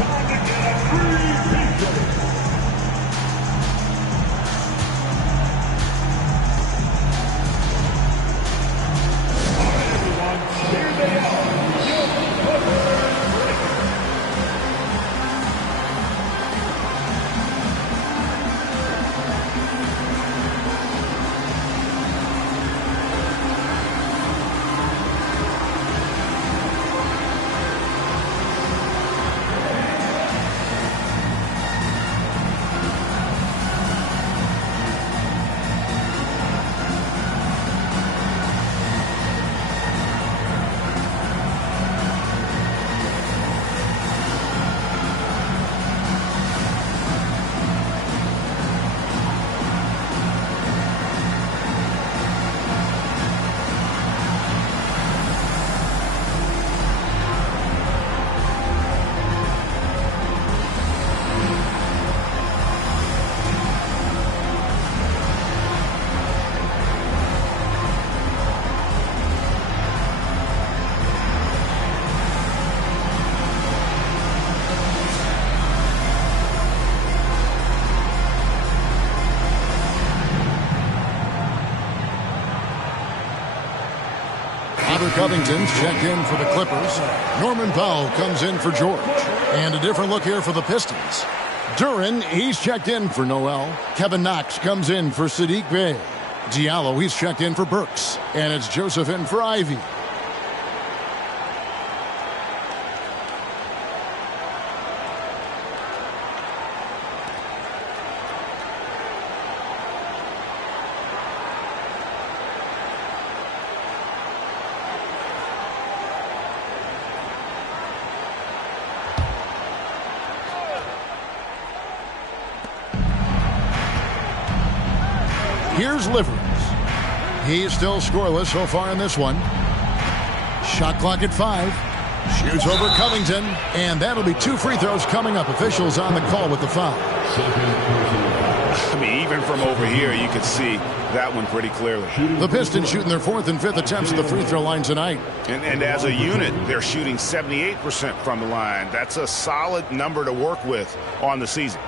Time to get a free pizza. All right, everyone, here they are. Covington's checked in for the Clippers. Norman Powell comes in for George. And a different look here for the Pistons. Duran, he's checked in for Noel. Kevin Knox comes in for Sadiq Bey. Diallo, he's checked in for Burks. And it's Joseph in for Ivy. Here's Livers. He's still scoreless so far in this one. Shot clock at 5. Shoots over Covington, and that'll be 2 free throws coming up. Officials on the call with the foul. I mean, even from over here, you could see that one pretty clearly. The Pistons shooting their 4th and 5th attempts at the free throw line tonight. And as a unit, they're shooting 78% from the line. That's a solid number to work with on the season.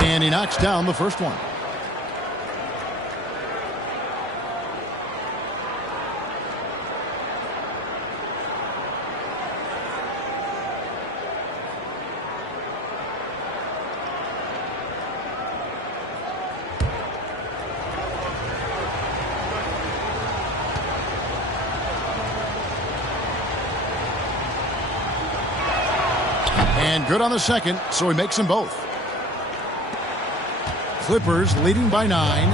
And he knocks down the first one. And good on the second, so he makes them both. Clippers leading by 9.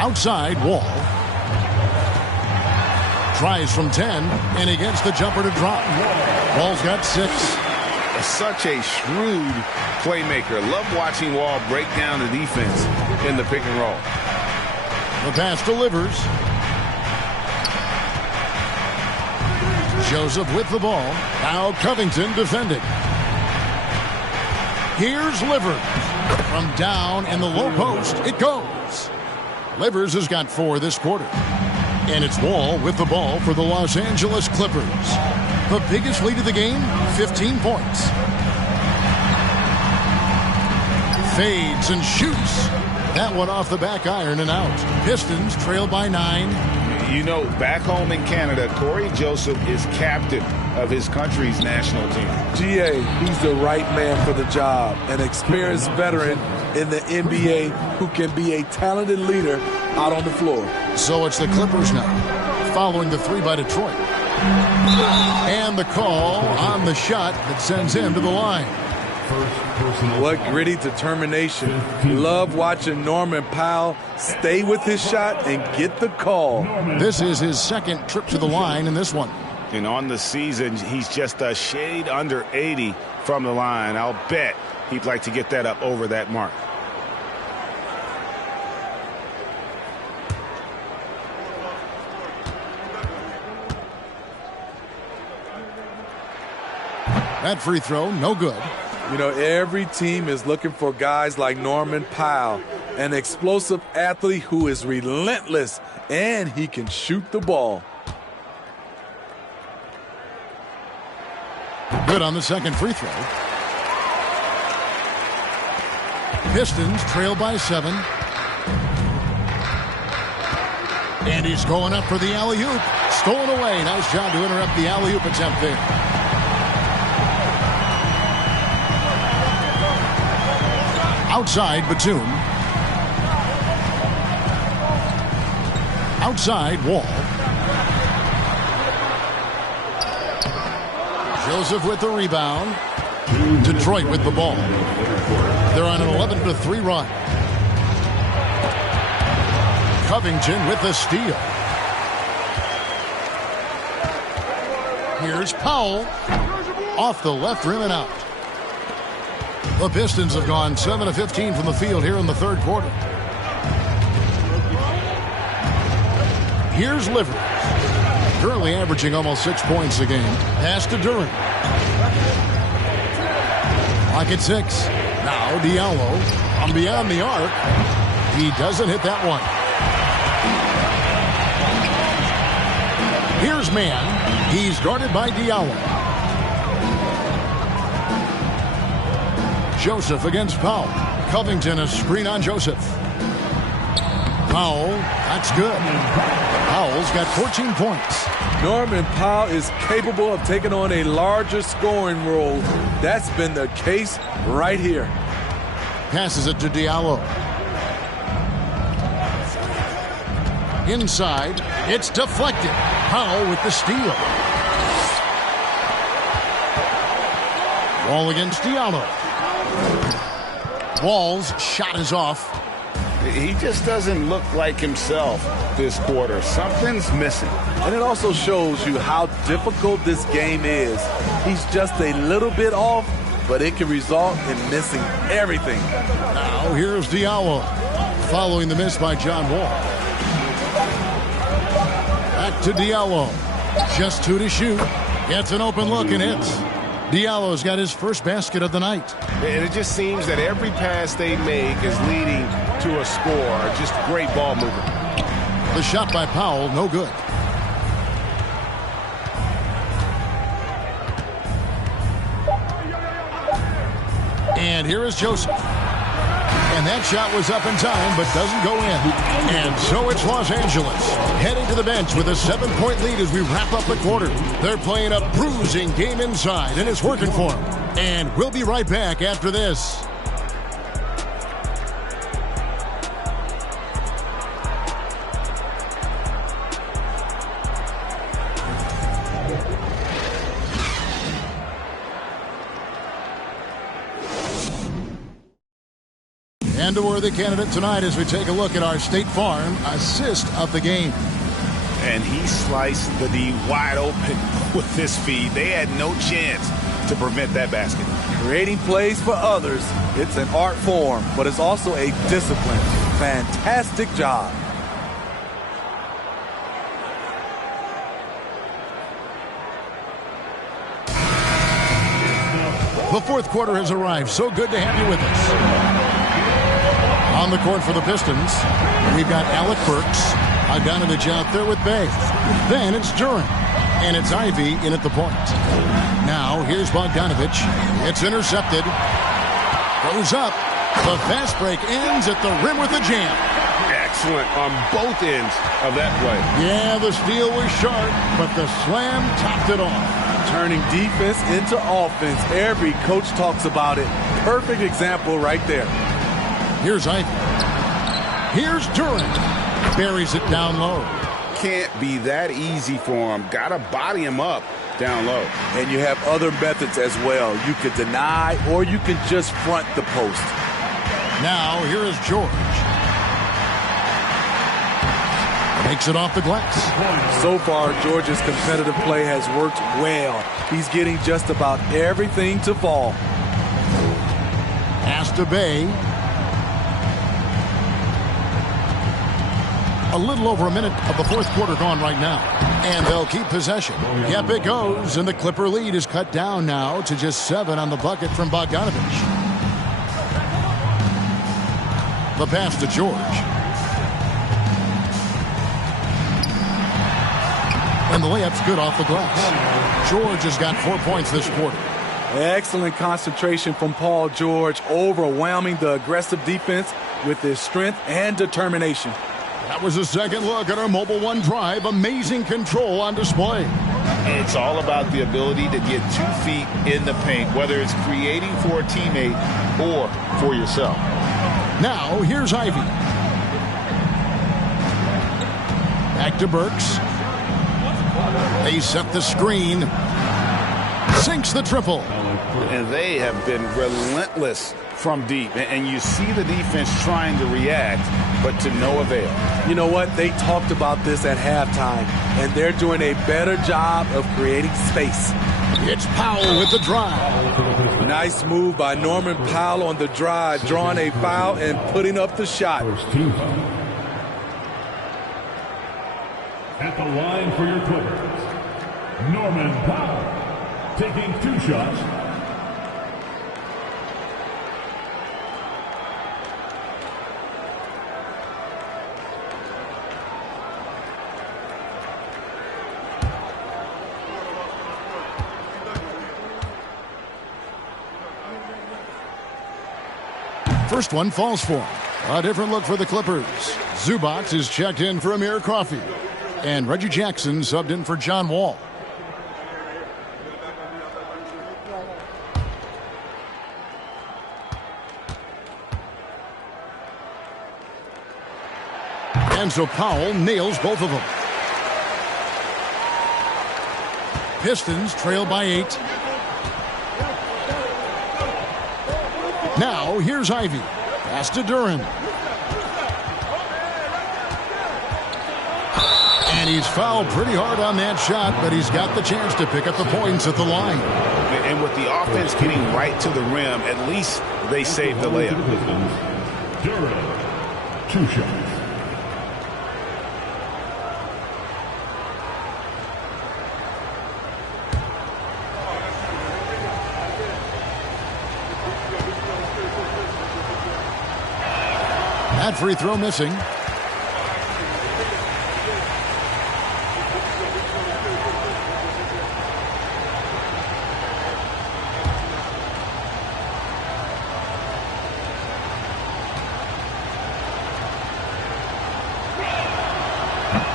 Outside, Wall. Tries from 10, and he gets the jumper to drop. Wall's got 6. Such a shrewd playmaker. Love watching Wall break down the defense in the pick and roll. The pass delivers. Joseph with the ball. Now Covington defending. Here's Livers. From down in the low post, it goes. Livers has got 4 this quarter. And it's Wall with the ball for the Los Angeles Clippers. The biggest lead of the game, 15 points. Fades and shoots. That one off the back iron and out. Pistons trail by 9. You know, back home in Canada, Corey Joseph is captain of his country's national team. GA, he's the right man for the job. An experienced veteran in the NBA who can be a talented leader out on the floor. So it's the Clippers now, following the 3 by Detroit. And the call on the shot that sends him to the line. What gritty determination. Love watching Norman Powell stay with his shot and get the call. This is his 2nd trip to the line in this one. And on the season, he's just a shade under 80 from the line. I'll bet he'd like to get that up over that mark. That free throw, no good. You know, every team is looking for guys like Norman Powell, an explosive athlete who is relentless, and he can shoot the ball. Good on the 2nd free throw. Pistons trail by 7. And he's going up for the alley-oop. Stolen away. Nice job to interrupt the alley-oop attempt there. Outside, Batum. Outside, Wall. Joseph with the rebound. Detroit with the ball. They're on an 11-3 run. Covington with the steal. Here's Powell. Off the left rim and out. The Pistons have gone 7 of 15 from the field here in the 3rd quarter. Here's Livers. Currently averaging almost 6 points a game. Pass to Durant. Clock at 6. Now Diallo from beyond the arc. He doesn't hit that one. Here's Mann. He's guarded by Diallo. Joseph against Powell. Covington a screen on Joseph. Powell, that's good. Powell's got 14 points. Norman Powell is capable of taking on a larger scoring role. That's been the case right here. Passes it to Diallo. Inside, it's deflected. Powell with the steal. Wall against Diallo. Wall's shot is off. He just doesn't look like himself this quarter. Something's missing. And it also shows you how difficult this game is. He's just a little bit off, but it can result in missing everything. Now here's Diallo following the miss by John Wall. Back to Diallo. Just 2 to shoot. Gets an open look and hits. Diallo's got his first basket of the night. And it just seems that every pass they make is leading to a score. Just great ball movement. The shot by Powell, no good. And here is Joseph. And that shot was up in time, but doesn't go in. And so it's Los Angeles heading to the bench with a 7-point lead as we wrap up the quarter. They're playing a bruising game inside, and it's working for them. And we'll be right back after this. And a worthy candidate tonight as we take a look at our State Farm assist of the game. And he sliced the D wide open with this feed. They had no chance to prevent that basket. Creating plays for others, it's an art form, but it's also a discipline. Fantastic job. The fourth quarter has arrived. So good to have you with us. On the court for the Pistons, we've got Alec Burks, Bogdanovich out there with Bay. Then it's Duran, and it's Ivy in at the point. Now, here's Bogdanovich. It's intercepted. Goes up. The fast break ends at the rim with a jam. Excellent on both ends of that play. Yeah, the steal was sharp, but the slam topped it off. Turning defense into offense. Every coach talks about it. Perfect example right there. Here's Ivy. Here's Duran. Buries it down low. Can't be that easy for him. Gotta body him up down low. And you have other methods as well. You could deny or you can just front the post. Now, here is George. Takes it off the glass. So far, George's competitive play has worked well. He's getting just about everything to fall. Pass to Bay. A little over a minute of the fourth quarter gone right now. And they'll keep possession. Yep, it goes. And the Clipper lead is cut down now to just 7 on the bucket from Bogdanovich. The pass to George. And the layup's good off the glass. George has got 4 points this quarter. Excellent concentration from Paul George, overwhelming the aggressive defense with his strength and determination. That was a second look at our Mobile One drive. Amazing control on display. It's all about the ability to get 2 feet in the paint, whether it's creating for a teammate or for yourself. Now, here's Ivy. Back to Burks. They set the screen. Sinks the triple. And they have been relentless from deep. And you see the defense trying to react, but to no avail. You know what? They talked about this at halftime, and they're doing a better job of creating space. It's Powell with the drive. Nice move by Norman Powell on the drive, drawing a foul and putting up the shot. At the line for your Clippers, Norman Powell, taking 2 shots. First one falls for him. A different look for the Clippers. Zubac is checked in for Amir Coffey. And Reggie Jackson subbed in for John Wall. And so Powell nails both of them. Pistons trail by 8. Now, here's Ivy. Pass to Duran. And he's fouled pretty hard on that shot, but he's got the chance to pick up the points at the line. And with the offense getting right to the rim, at least they saved the layup. Durant, 2 shots. That free throw missing.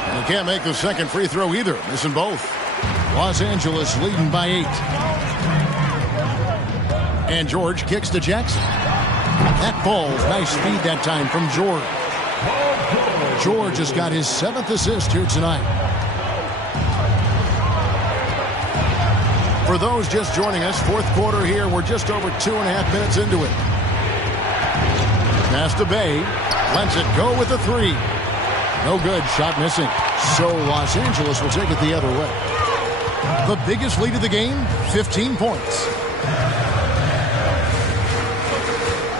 And he can't make the second free throw either, missing both. Los Angeles leading by 8. And George kicks to Jackson. That ball, nice speed that time from George. George has got his 7th assist here tonight. For those just joining us, 4th quarter here. We're just over 2.5 minutes into it. Pass to Bay. Lets it go with the 3. No good. Shot missing. So Los Angeles will take it the other way. The biggest lead of the game, 15 points.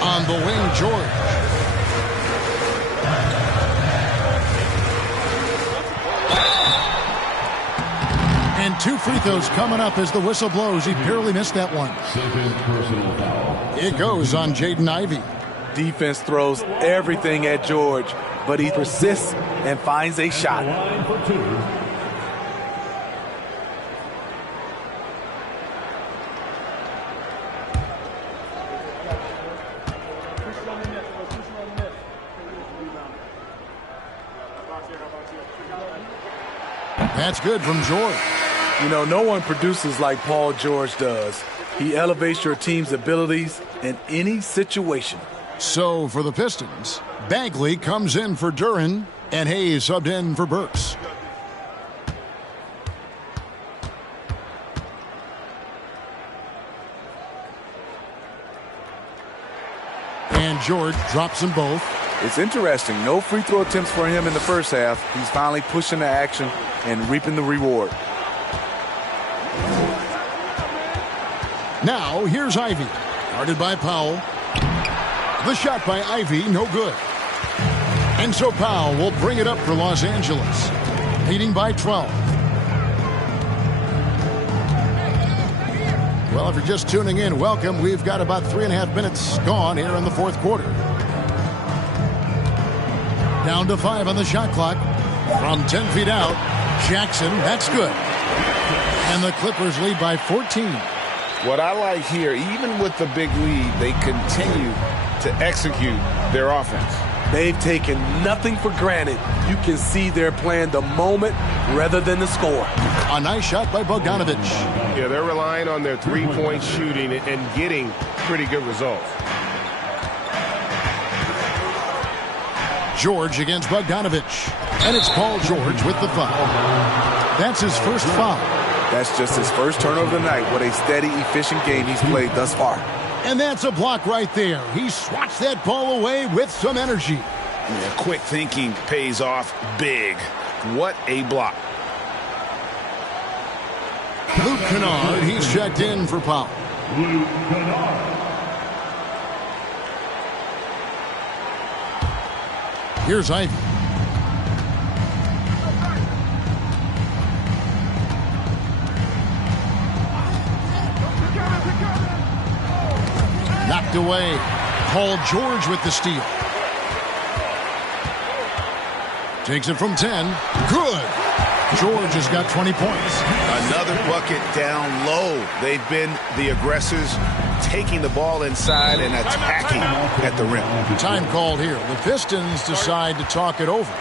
On the wing, George. And 2 free throws coming up as the whistle blows. He barely missed that one. It goes on Jaden Ivey. Defense throws everything at George, but he persists and finds a shot. That's good from George. You know, no one produces like Paul George does. He elevates your team's abilities in any situation. So for the Pistons, Bagley comes in for Duran, and Hayes subbed in for Burks. And George drops them both. It's interesting. No free throw attempts for him in the first half. He's finally pushing the action and reaping the reward. Now, here's Ivey. Guarded by Powell. The shot by Ivey, no good. And so Powell will bring it up for Los Angeles, leading by 12. Well, if you're just tuning in, welcome. We've got about 3.5 minutes gone here in the 4th quarter. Down to 5 on the shot clock. From 10 feet out, Jackson, that's good. And the Clippers lead by 14. What I like here, even with the big lead, they continue to execute their offense. They've taken nothing for granted. You can see they're playing the moment rather than the score. A nice shot by Bogdanovic. Yeah, they're relying on their three-point shooting and getting pretty good results. George against Bogdanovic. And it's Paul George with the foul. That's his first foul. That's just his first turnover of the night. What a steady, efficient game he's played thus far. And that's a block right there. He swats that ball away with some energy. Yeah, quick thinking pays off big. What a block. Luke Kennard, he's checked in for Powell. Luke Kennard. Here's Ivey. Knocked away. Paul George with the steal. Takes it from 10. Good. George has got 20 points. Another bucket down low. They've been the aggressors, taking the ball inside and attacking at the rim. Time called here. The Pistons decide to talk it over.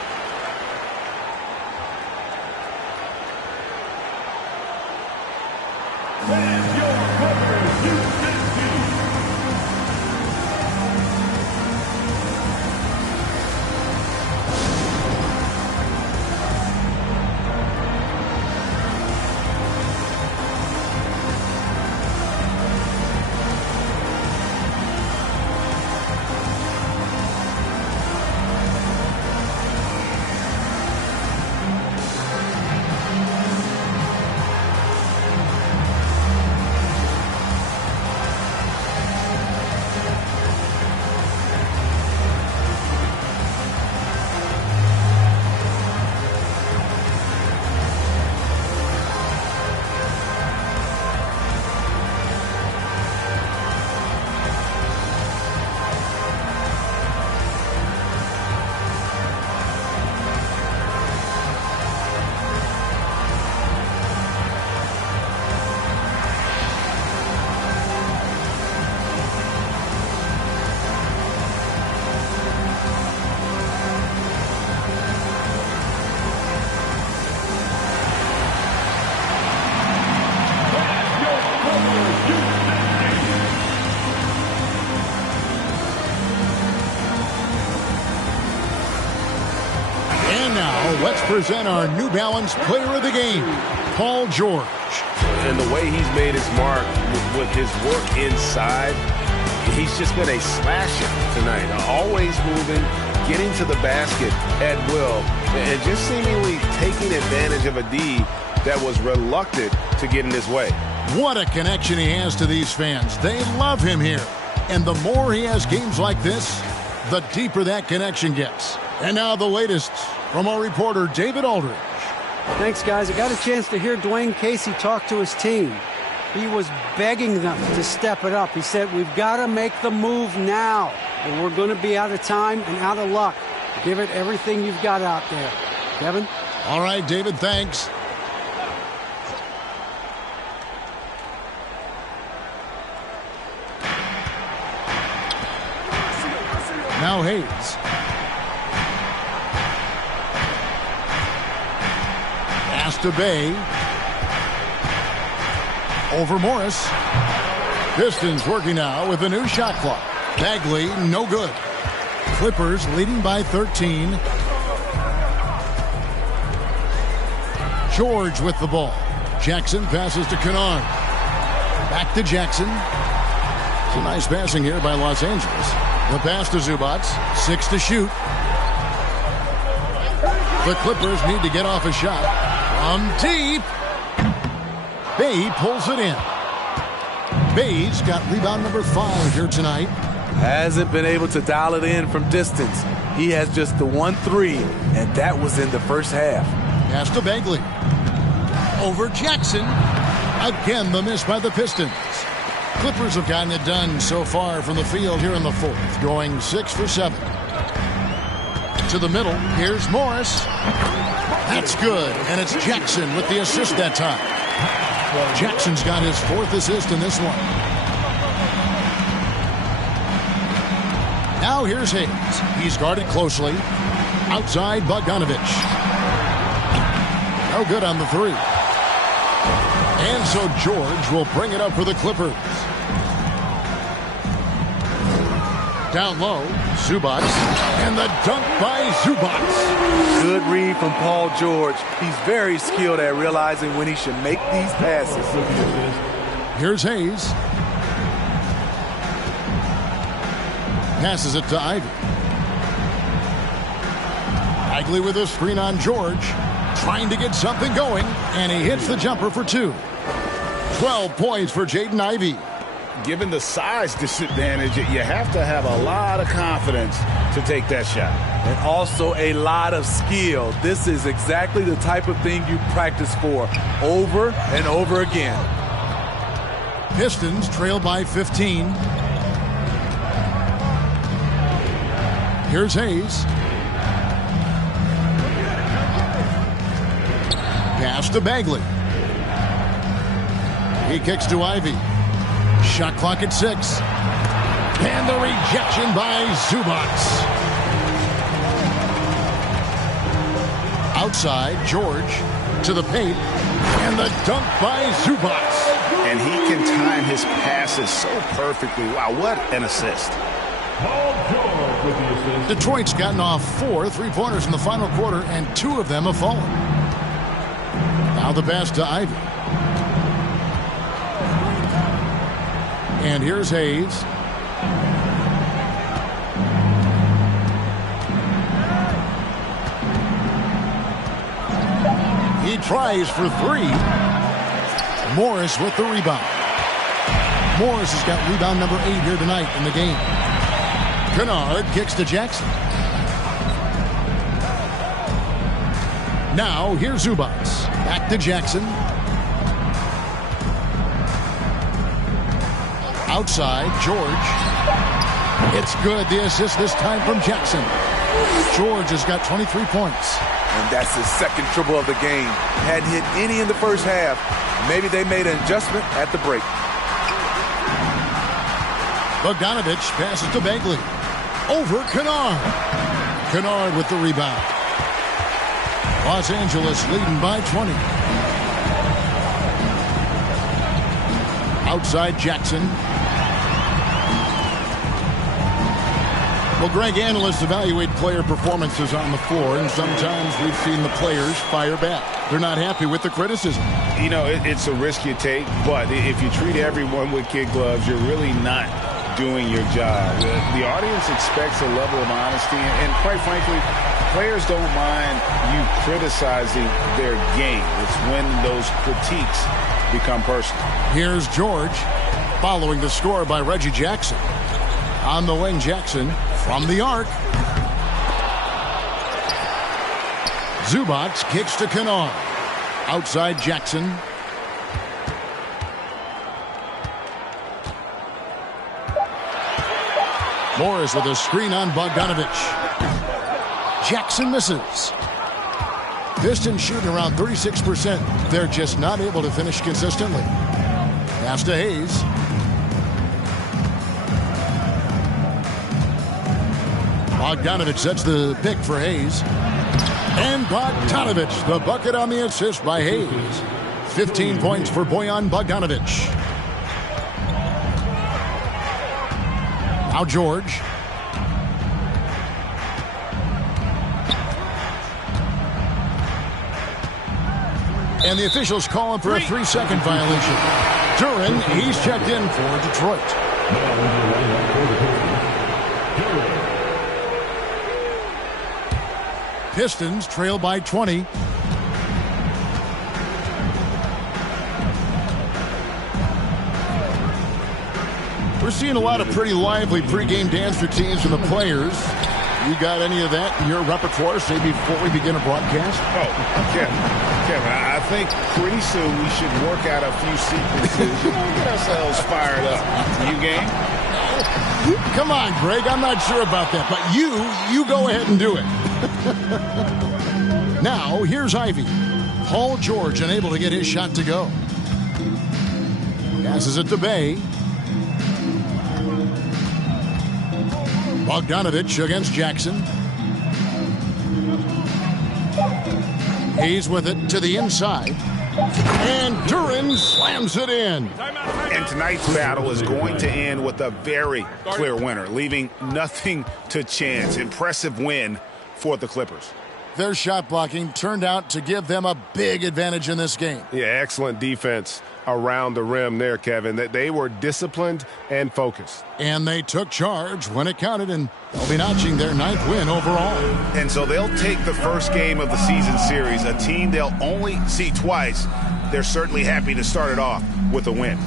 present our New Balance Player of the Game, Paul George. And the way he's made his mark with his work inside, he's just been a slasher tonight. Always moving, getting to the basket at will, and just seemingly taking advantage of a D that was reluctant to get in his way. What a connection he has to these fans. They love him here. And the more he has games like this, the deeper that connection gets. And now the latest from our reporter, David Aldridge. Thanks, guys. I got a chance to hear Dwayne Casey talk to his team. He was begging them to step it up. He said, we've got to make the move now, or we're going to be out of time and out of luck. Give it everything you've got out there. Kevin? All right, David, thanks. Now Hayes. Pass to Bay. Over Morris. Pistons working now with a new shot clock. Bagley, no good. Clippers leading by 13. George with the ball. Jackson passes to Kennard. Back to Jackson. It's a nice passing here by Los Angeles. The pass to Zubac. 6 to shoot. The Clippers need to get off a shot. From deep. Bay pulls it in. Bay's got rebound number 5 here tonight. Hasn't been able to dial it in from distance. He has just the 1-3, and that was in the first half. Pass to Bagley. Over Jackson. Again, the miss by the Pistons. Clippers have gotten it done so far from the field here in the fourth, going 6 for 7. To the middle, here's Morris. That's good, and it's Jackson with the assist that time. Jackson's got his 4th assist in this one. Now here's Hayes. He's guarded closely. Outside Bogdanovich. No good on the 3. And so George will bring it up for the Clippers. Down low, Zubac. And the dunk by Zubac. Good read from Paul George. He's very skilled at realizing when he should make these passes. Here's Hayes. Passes it to Ivy. Bagley with a screen on George. Trying to get something going. And he hits the jumper for 2. 12 points for Jaden Ivey. Given the size disadvantage, you have to have a lot of confidence to take that shot. And also a lot of skill. This is exactly the type of thing you practice for over and over again. Pistons trail by 15. Here's Hayes. Pass to Bagley. He kicks to Ivy. Shot clock at 6. And the rejection by Zubac. Outside, George to the paint. And the dunk by Zubac. And he can time his passes so perfectly. Wow, what an assist. Detroit's gotten off 4 3-pointers in the final quarter, and 2 of them have fallen. Now the pass to Ivy. And here's Hayes. He tries for 3. Morris with the rebound. Morris has got rebound number 8 here tonight in the game. Kennard kicks to Jackson. Now here's Zubac. Back to Jackson. Outside, George. It's good. The assist this time from Jackson. George has got 23 points. And that's his 2nd triple of the game. Hadn't hit any in the first half. Maybe they made an adjustment at the break. Bogdanovich passes to Bagley. Over Kennard. Kennard with the rebound. Los Angeles leading by 20. Outside Jackson. Well, Greg, analysts evaluate player performances on the floor, and sometimes we've seen the players fire back. They're not happy with the criticism. You know, it's a risk you take, but if you treat everyone with kid gloves, you're really not doing your job. The audience expects a level of honesty, and quite frankly, players don't mind you criticizing their game. It's when those critiques become personal. Here's George, following the score by Reggie Jackson. On the wing, Jackson from the arc. Zubac kicks to Kennard. Outside Jackson. Morris with a screen on Bogdanovich. Jackson misses. Pistons shooting around 36%. They're just not able to finish consistently. Pass to Hayes. Bogdanovich sets the pick for Hayes. And Bogdanovich, the bucket on the assist by Hayes. 15 points for Bojan Bogdanovich. Now George. And the officials calling for a 3-second violation. Duren, he's checked in for Detroit. Pistons trail by 20. We're seeing a lot of pretty lively pregame dance routines from the players. You got any of that in your repertoire, say, before we begin a broadcast? Oh, Kevin, I think pretty soon we should work out a few sequences. Get ourselves fired up. You game? Come on, Greg. I'm not sure about that, but you go ahead and do it. Now, here's Ivy. Paul George unable to get his shot to go. Passes it to Bay. Bogdanovich against Jackson. Hayes with it to the inside. And Duren slams it in. And tonight's battle is going to end with a very clear winner, leaving nothing to chance. Impressive win for the Clippers. Their shot blocking turned out to give them a big advantage in this game. Yeah, excellent defense around the rim there, Kevin. They were disciplined and focused. And they took charge when it counted, and they'll be notching their 9th win overall. And so they'll take the first game of the season series, a team they'll only see twice. They're certainly happy to start it off with a win.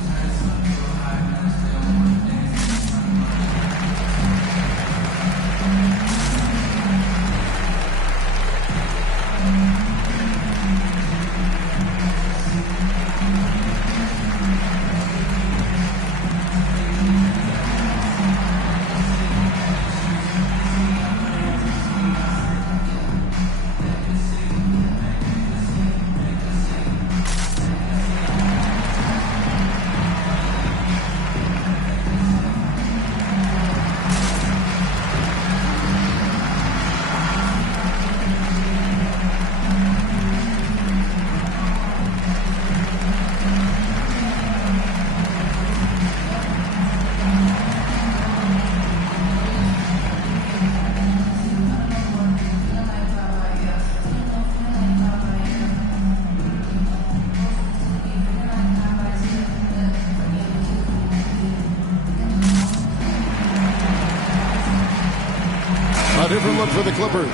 A different look for the Clippers.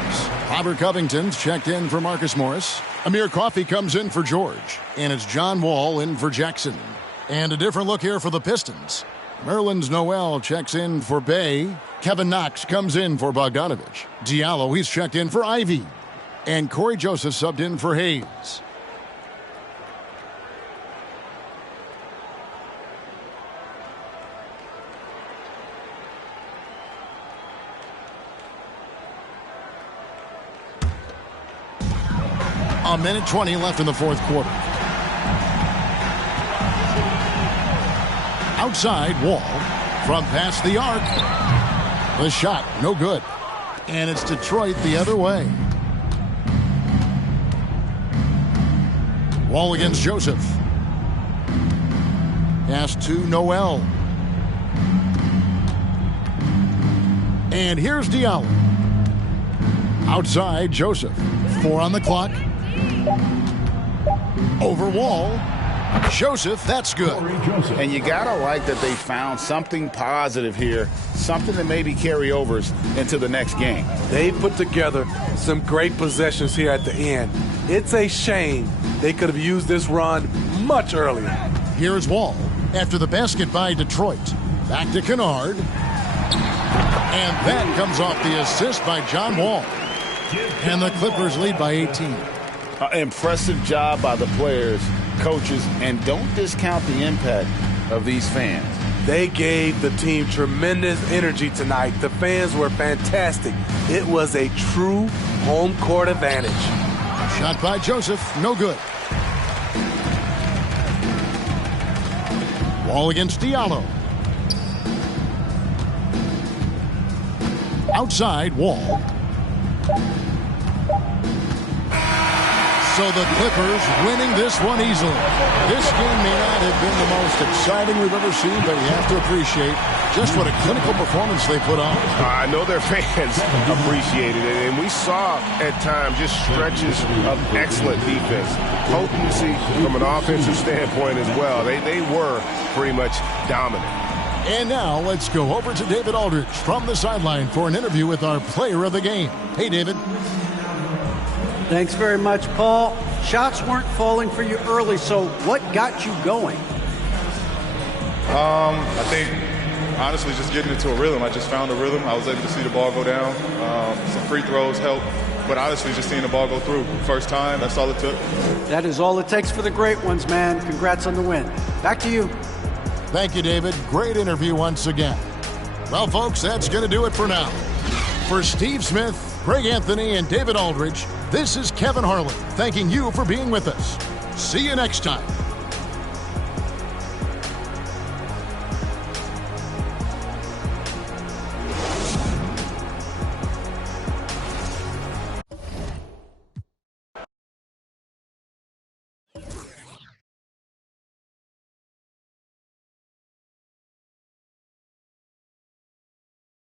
Robert Covington's checked in for Marcus Morris. Amir Coffey comes in for George. And it's John Wall in for Jackson. And a different look here for the Pistons. Nerlens Noel checks in for Bay. Kevin Knox comes in for Bogdanovich. Diallo, he's checked in for Ivy. And Corey Joseph subbed in for Hayes. A minute 20 left in the fourth quarter. Outside, Wall from past the arc. The shot, no good. And it's Detroit the other way. Wall against Joseph. Pass to Noel. And here's Diallo. Outside, Joseph. 4 on the clock. Over Wall. Joseph, that's good. And you got to like that they found something positive here, something that maybe carry overs into the next game. They put together some great possessions here at the end. It's a shame they could have used this run much earlier. Here's Wall after the basket by Detroit. Back to Kennard. And that comes off the assist by John Wall. And the Clippers lead by 18. Impressive job by the players, coaches, and don't discount the impact of these fans. They gave the team tremendous energy tonight. The fans were fantastic. It was a true home court advantage. Shot by Joseph, no good. Wall against Diallo. Outside, Wall. So the Clippers winning this one easily. This game may not have been the most exciting we've ever seen, but you have to appreciate just what a clinical performance they put on. I know their fans appreciated it, and we saw at times just stretches of excellent defense. Potency from an offensive standpoint as well. They were pretty much dominant. And now let's go over to David Aldridge from the sideline for an interview with our player of the game. Hey, David. Thanks very much, Paul. Shots weren't falling for you early, so what got you going? I think, honestly, just getting into a rhythm. I just found a rhythm. I was able to see the ball go down. Some free throws helped. But honestly, just seeing the ball go through. First time, that's all it took. That is all it takes for the great ones, man. Congrats on the win. Back to you. Thank you, David. Great interview once again. Well, folks, that's going to do it for now. For Steve Smith, Greg Anthony, and David Aldridge, this is Kevin Harlan thanking you for being with us. See you next time.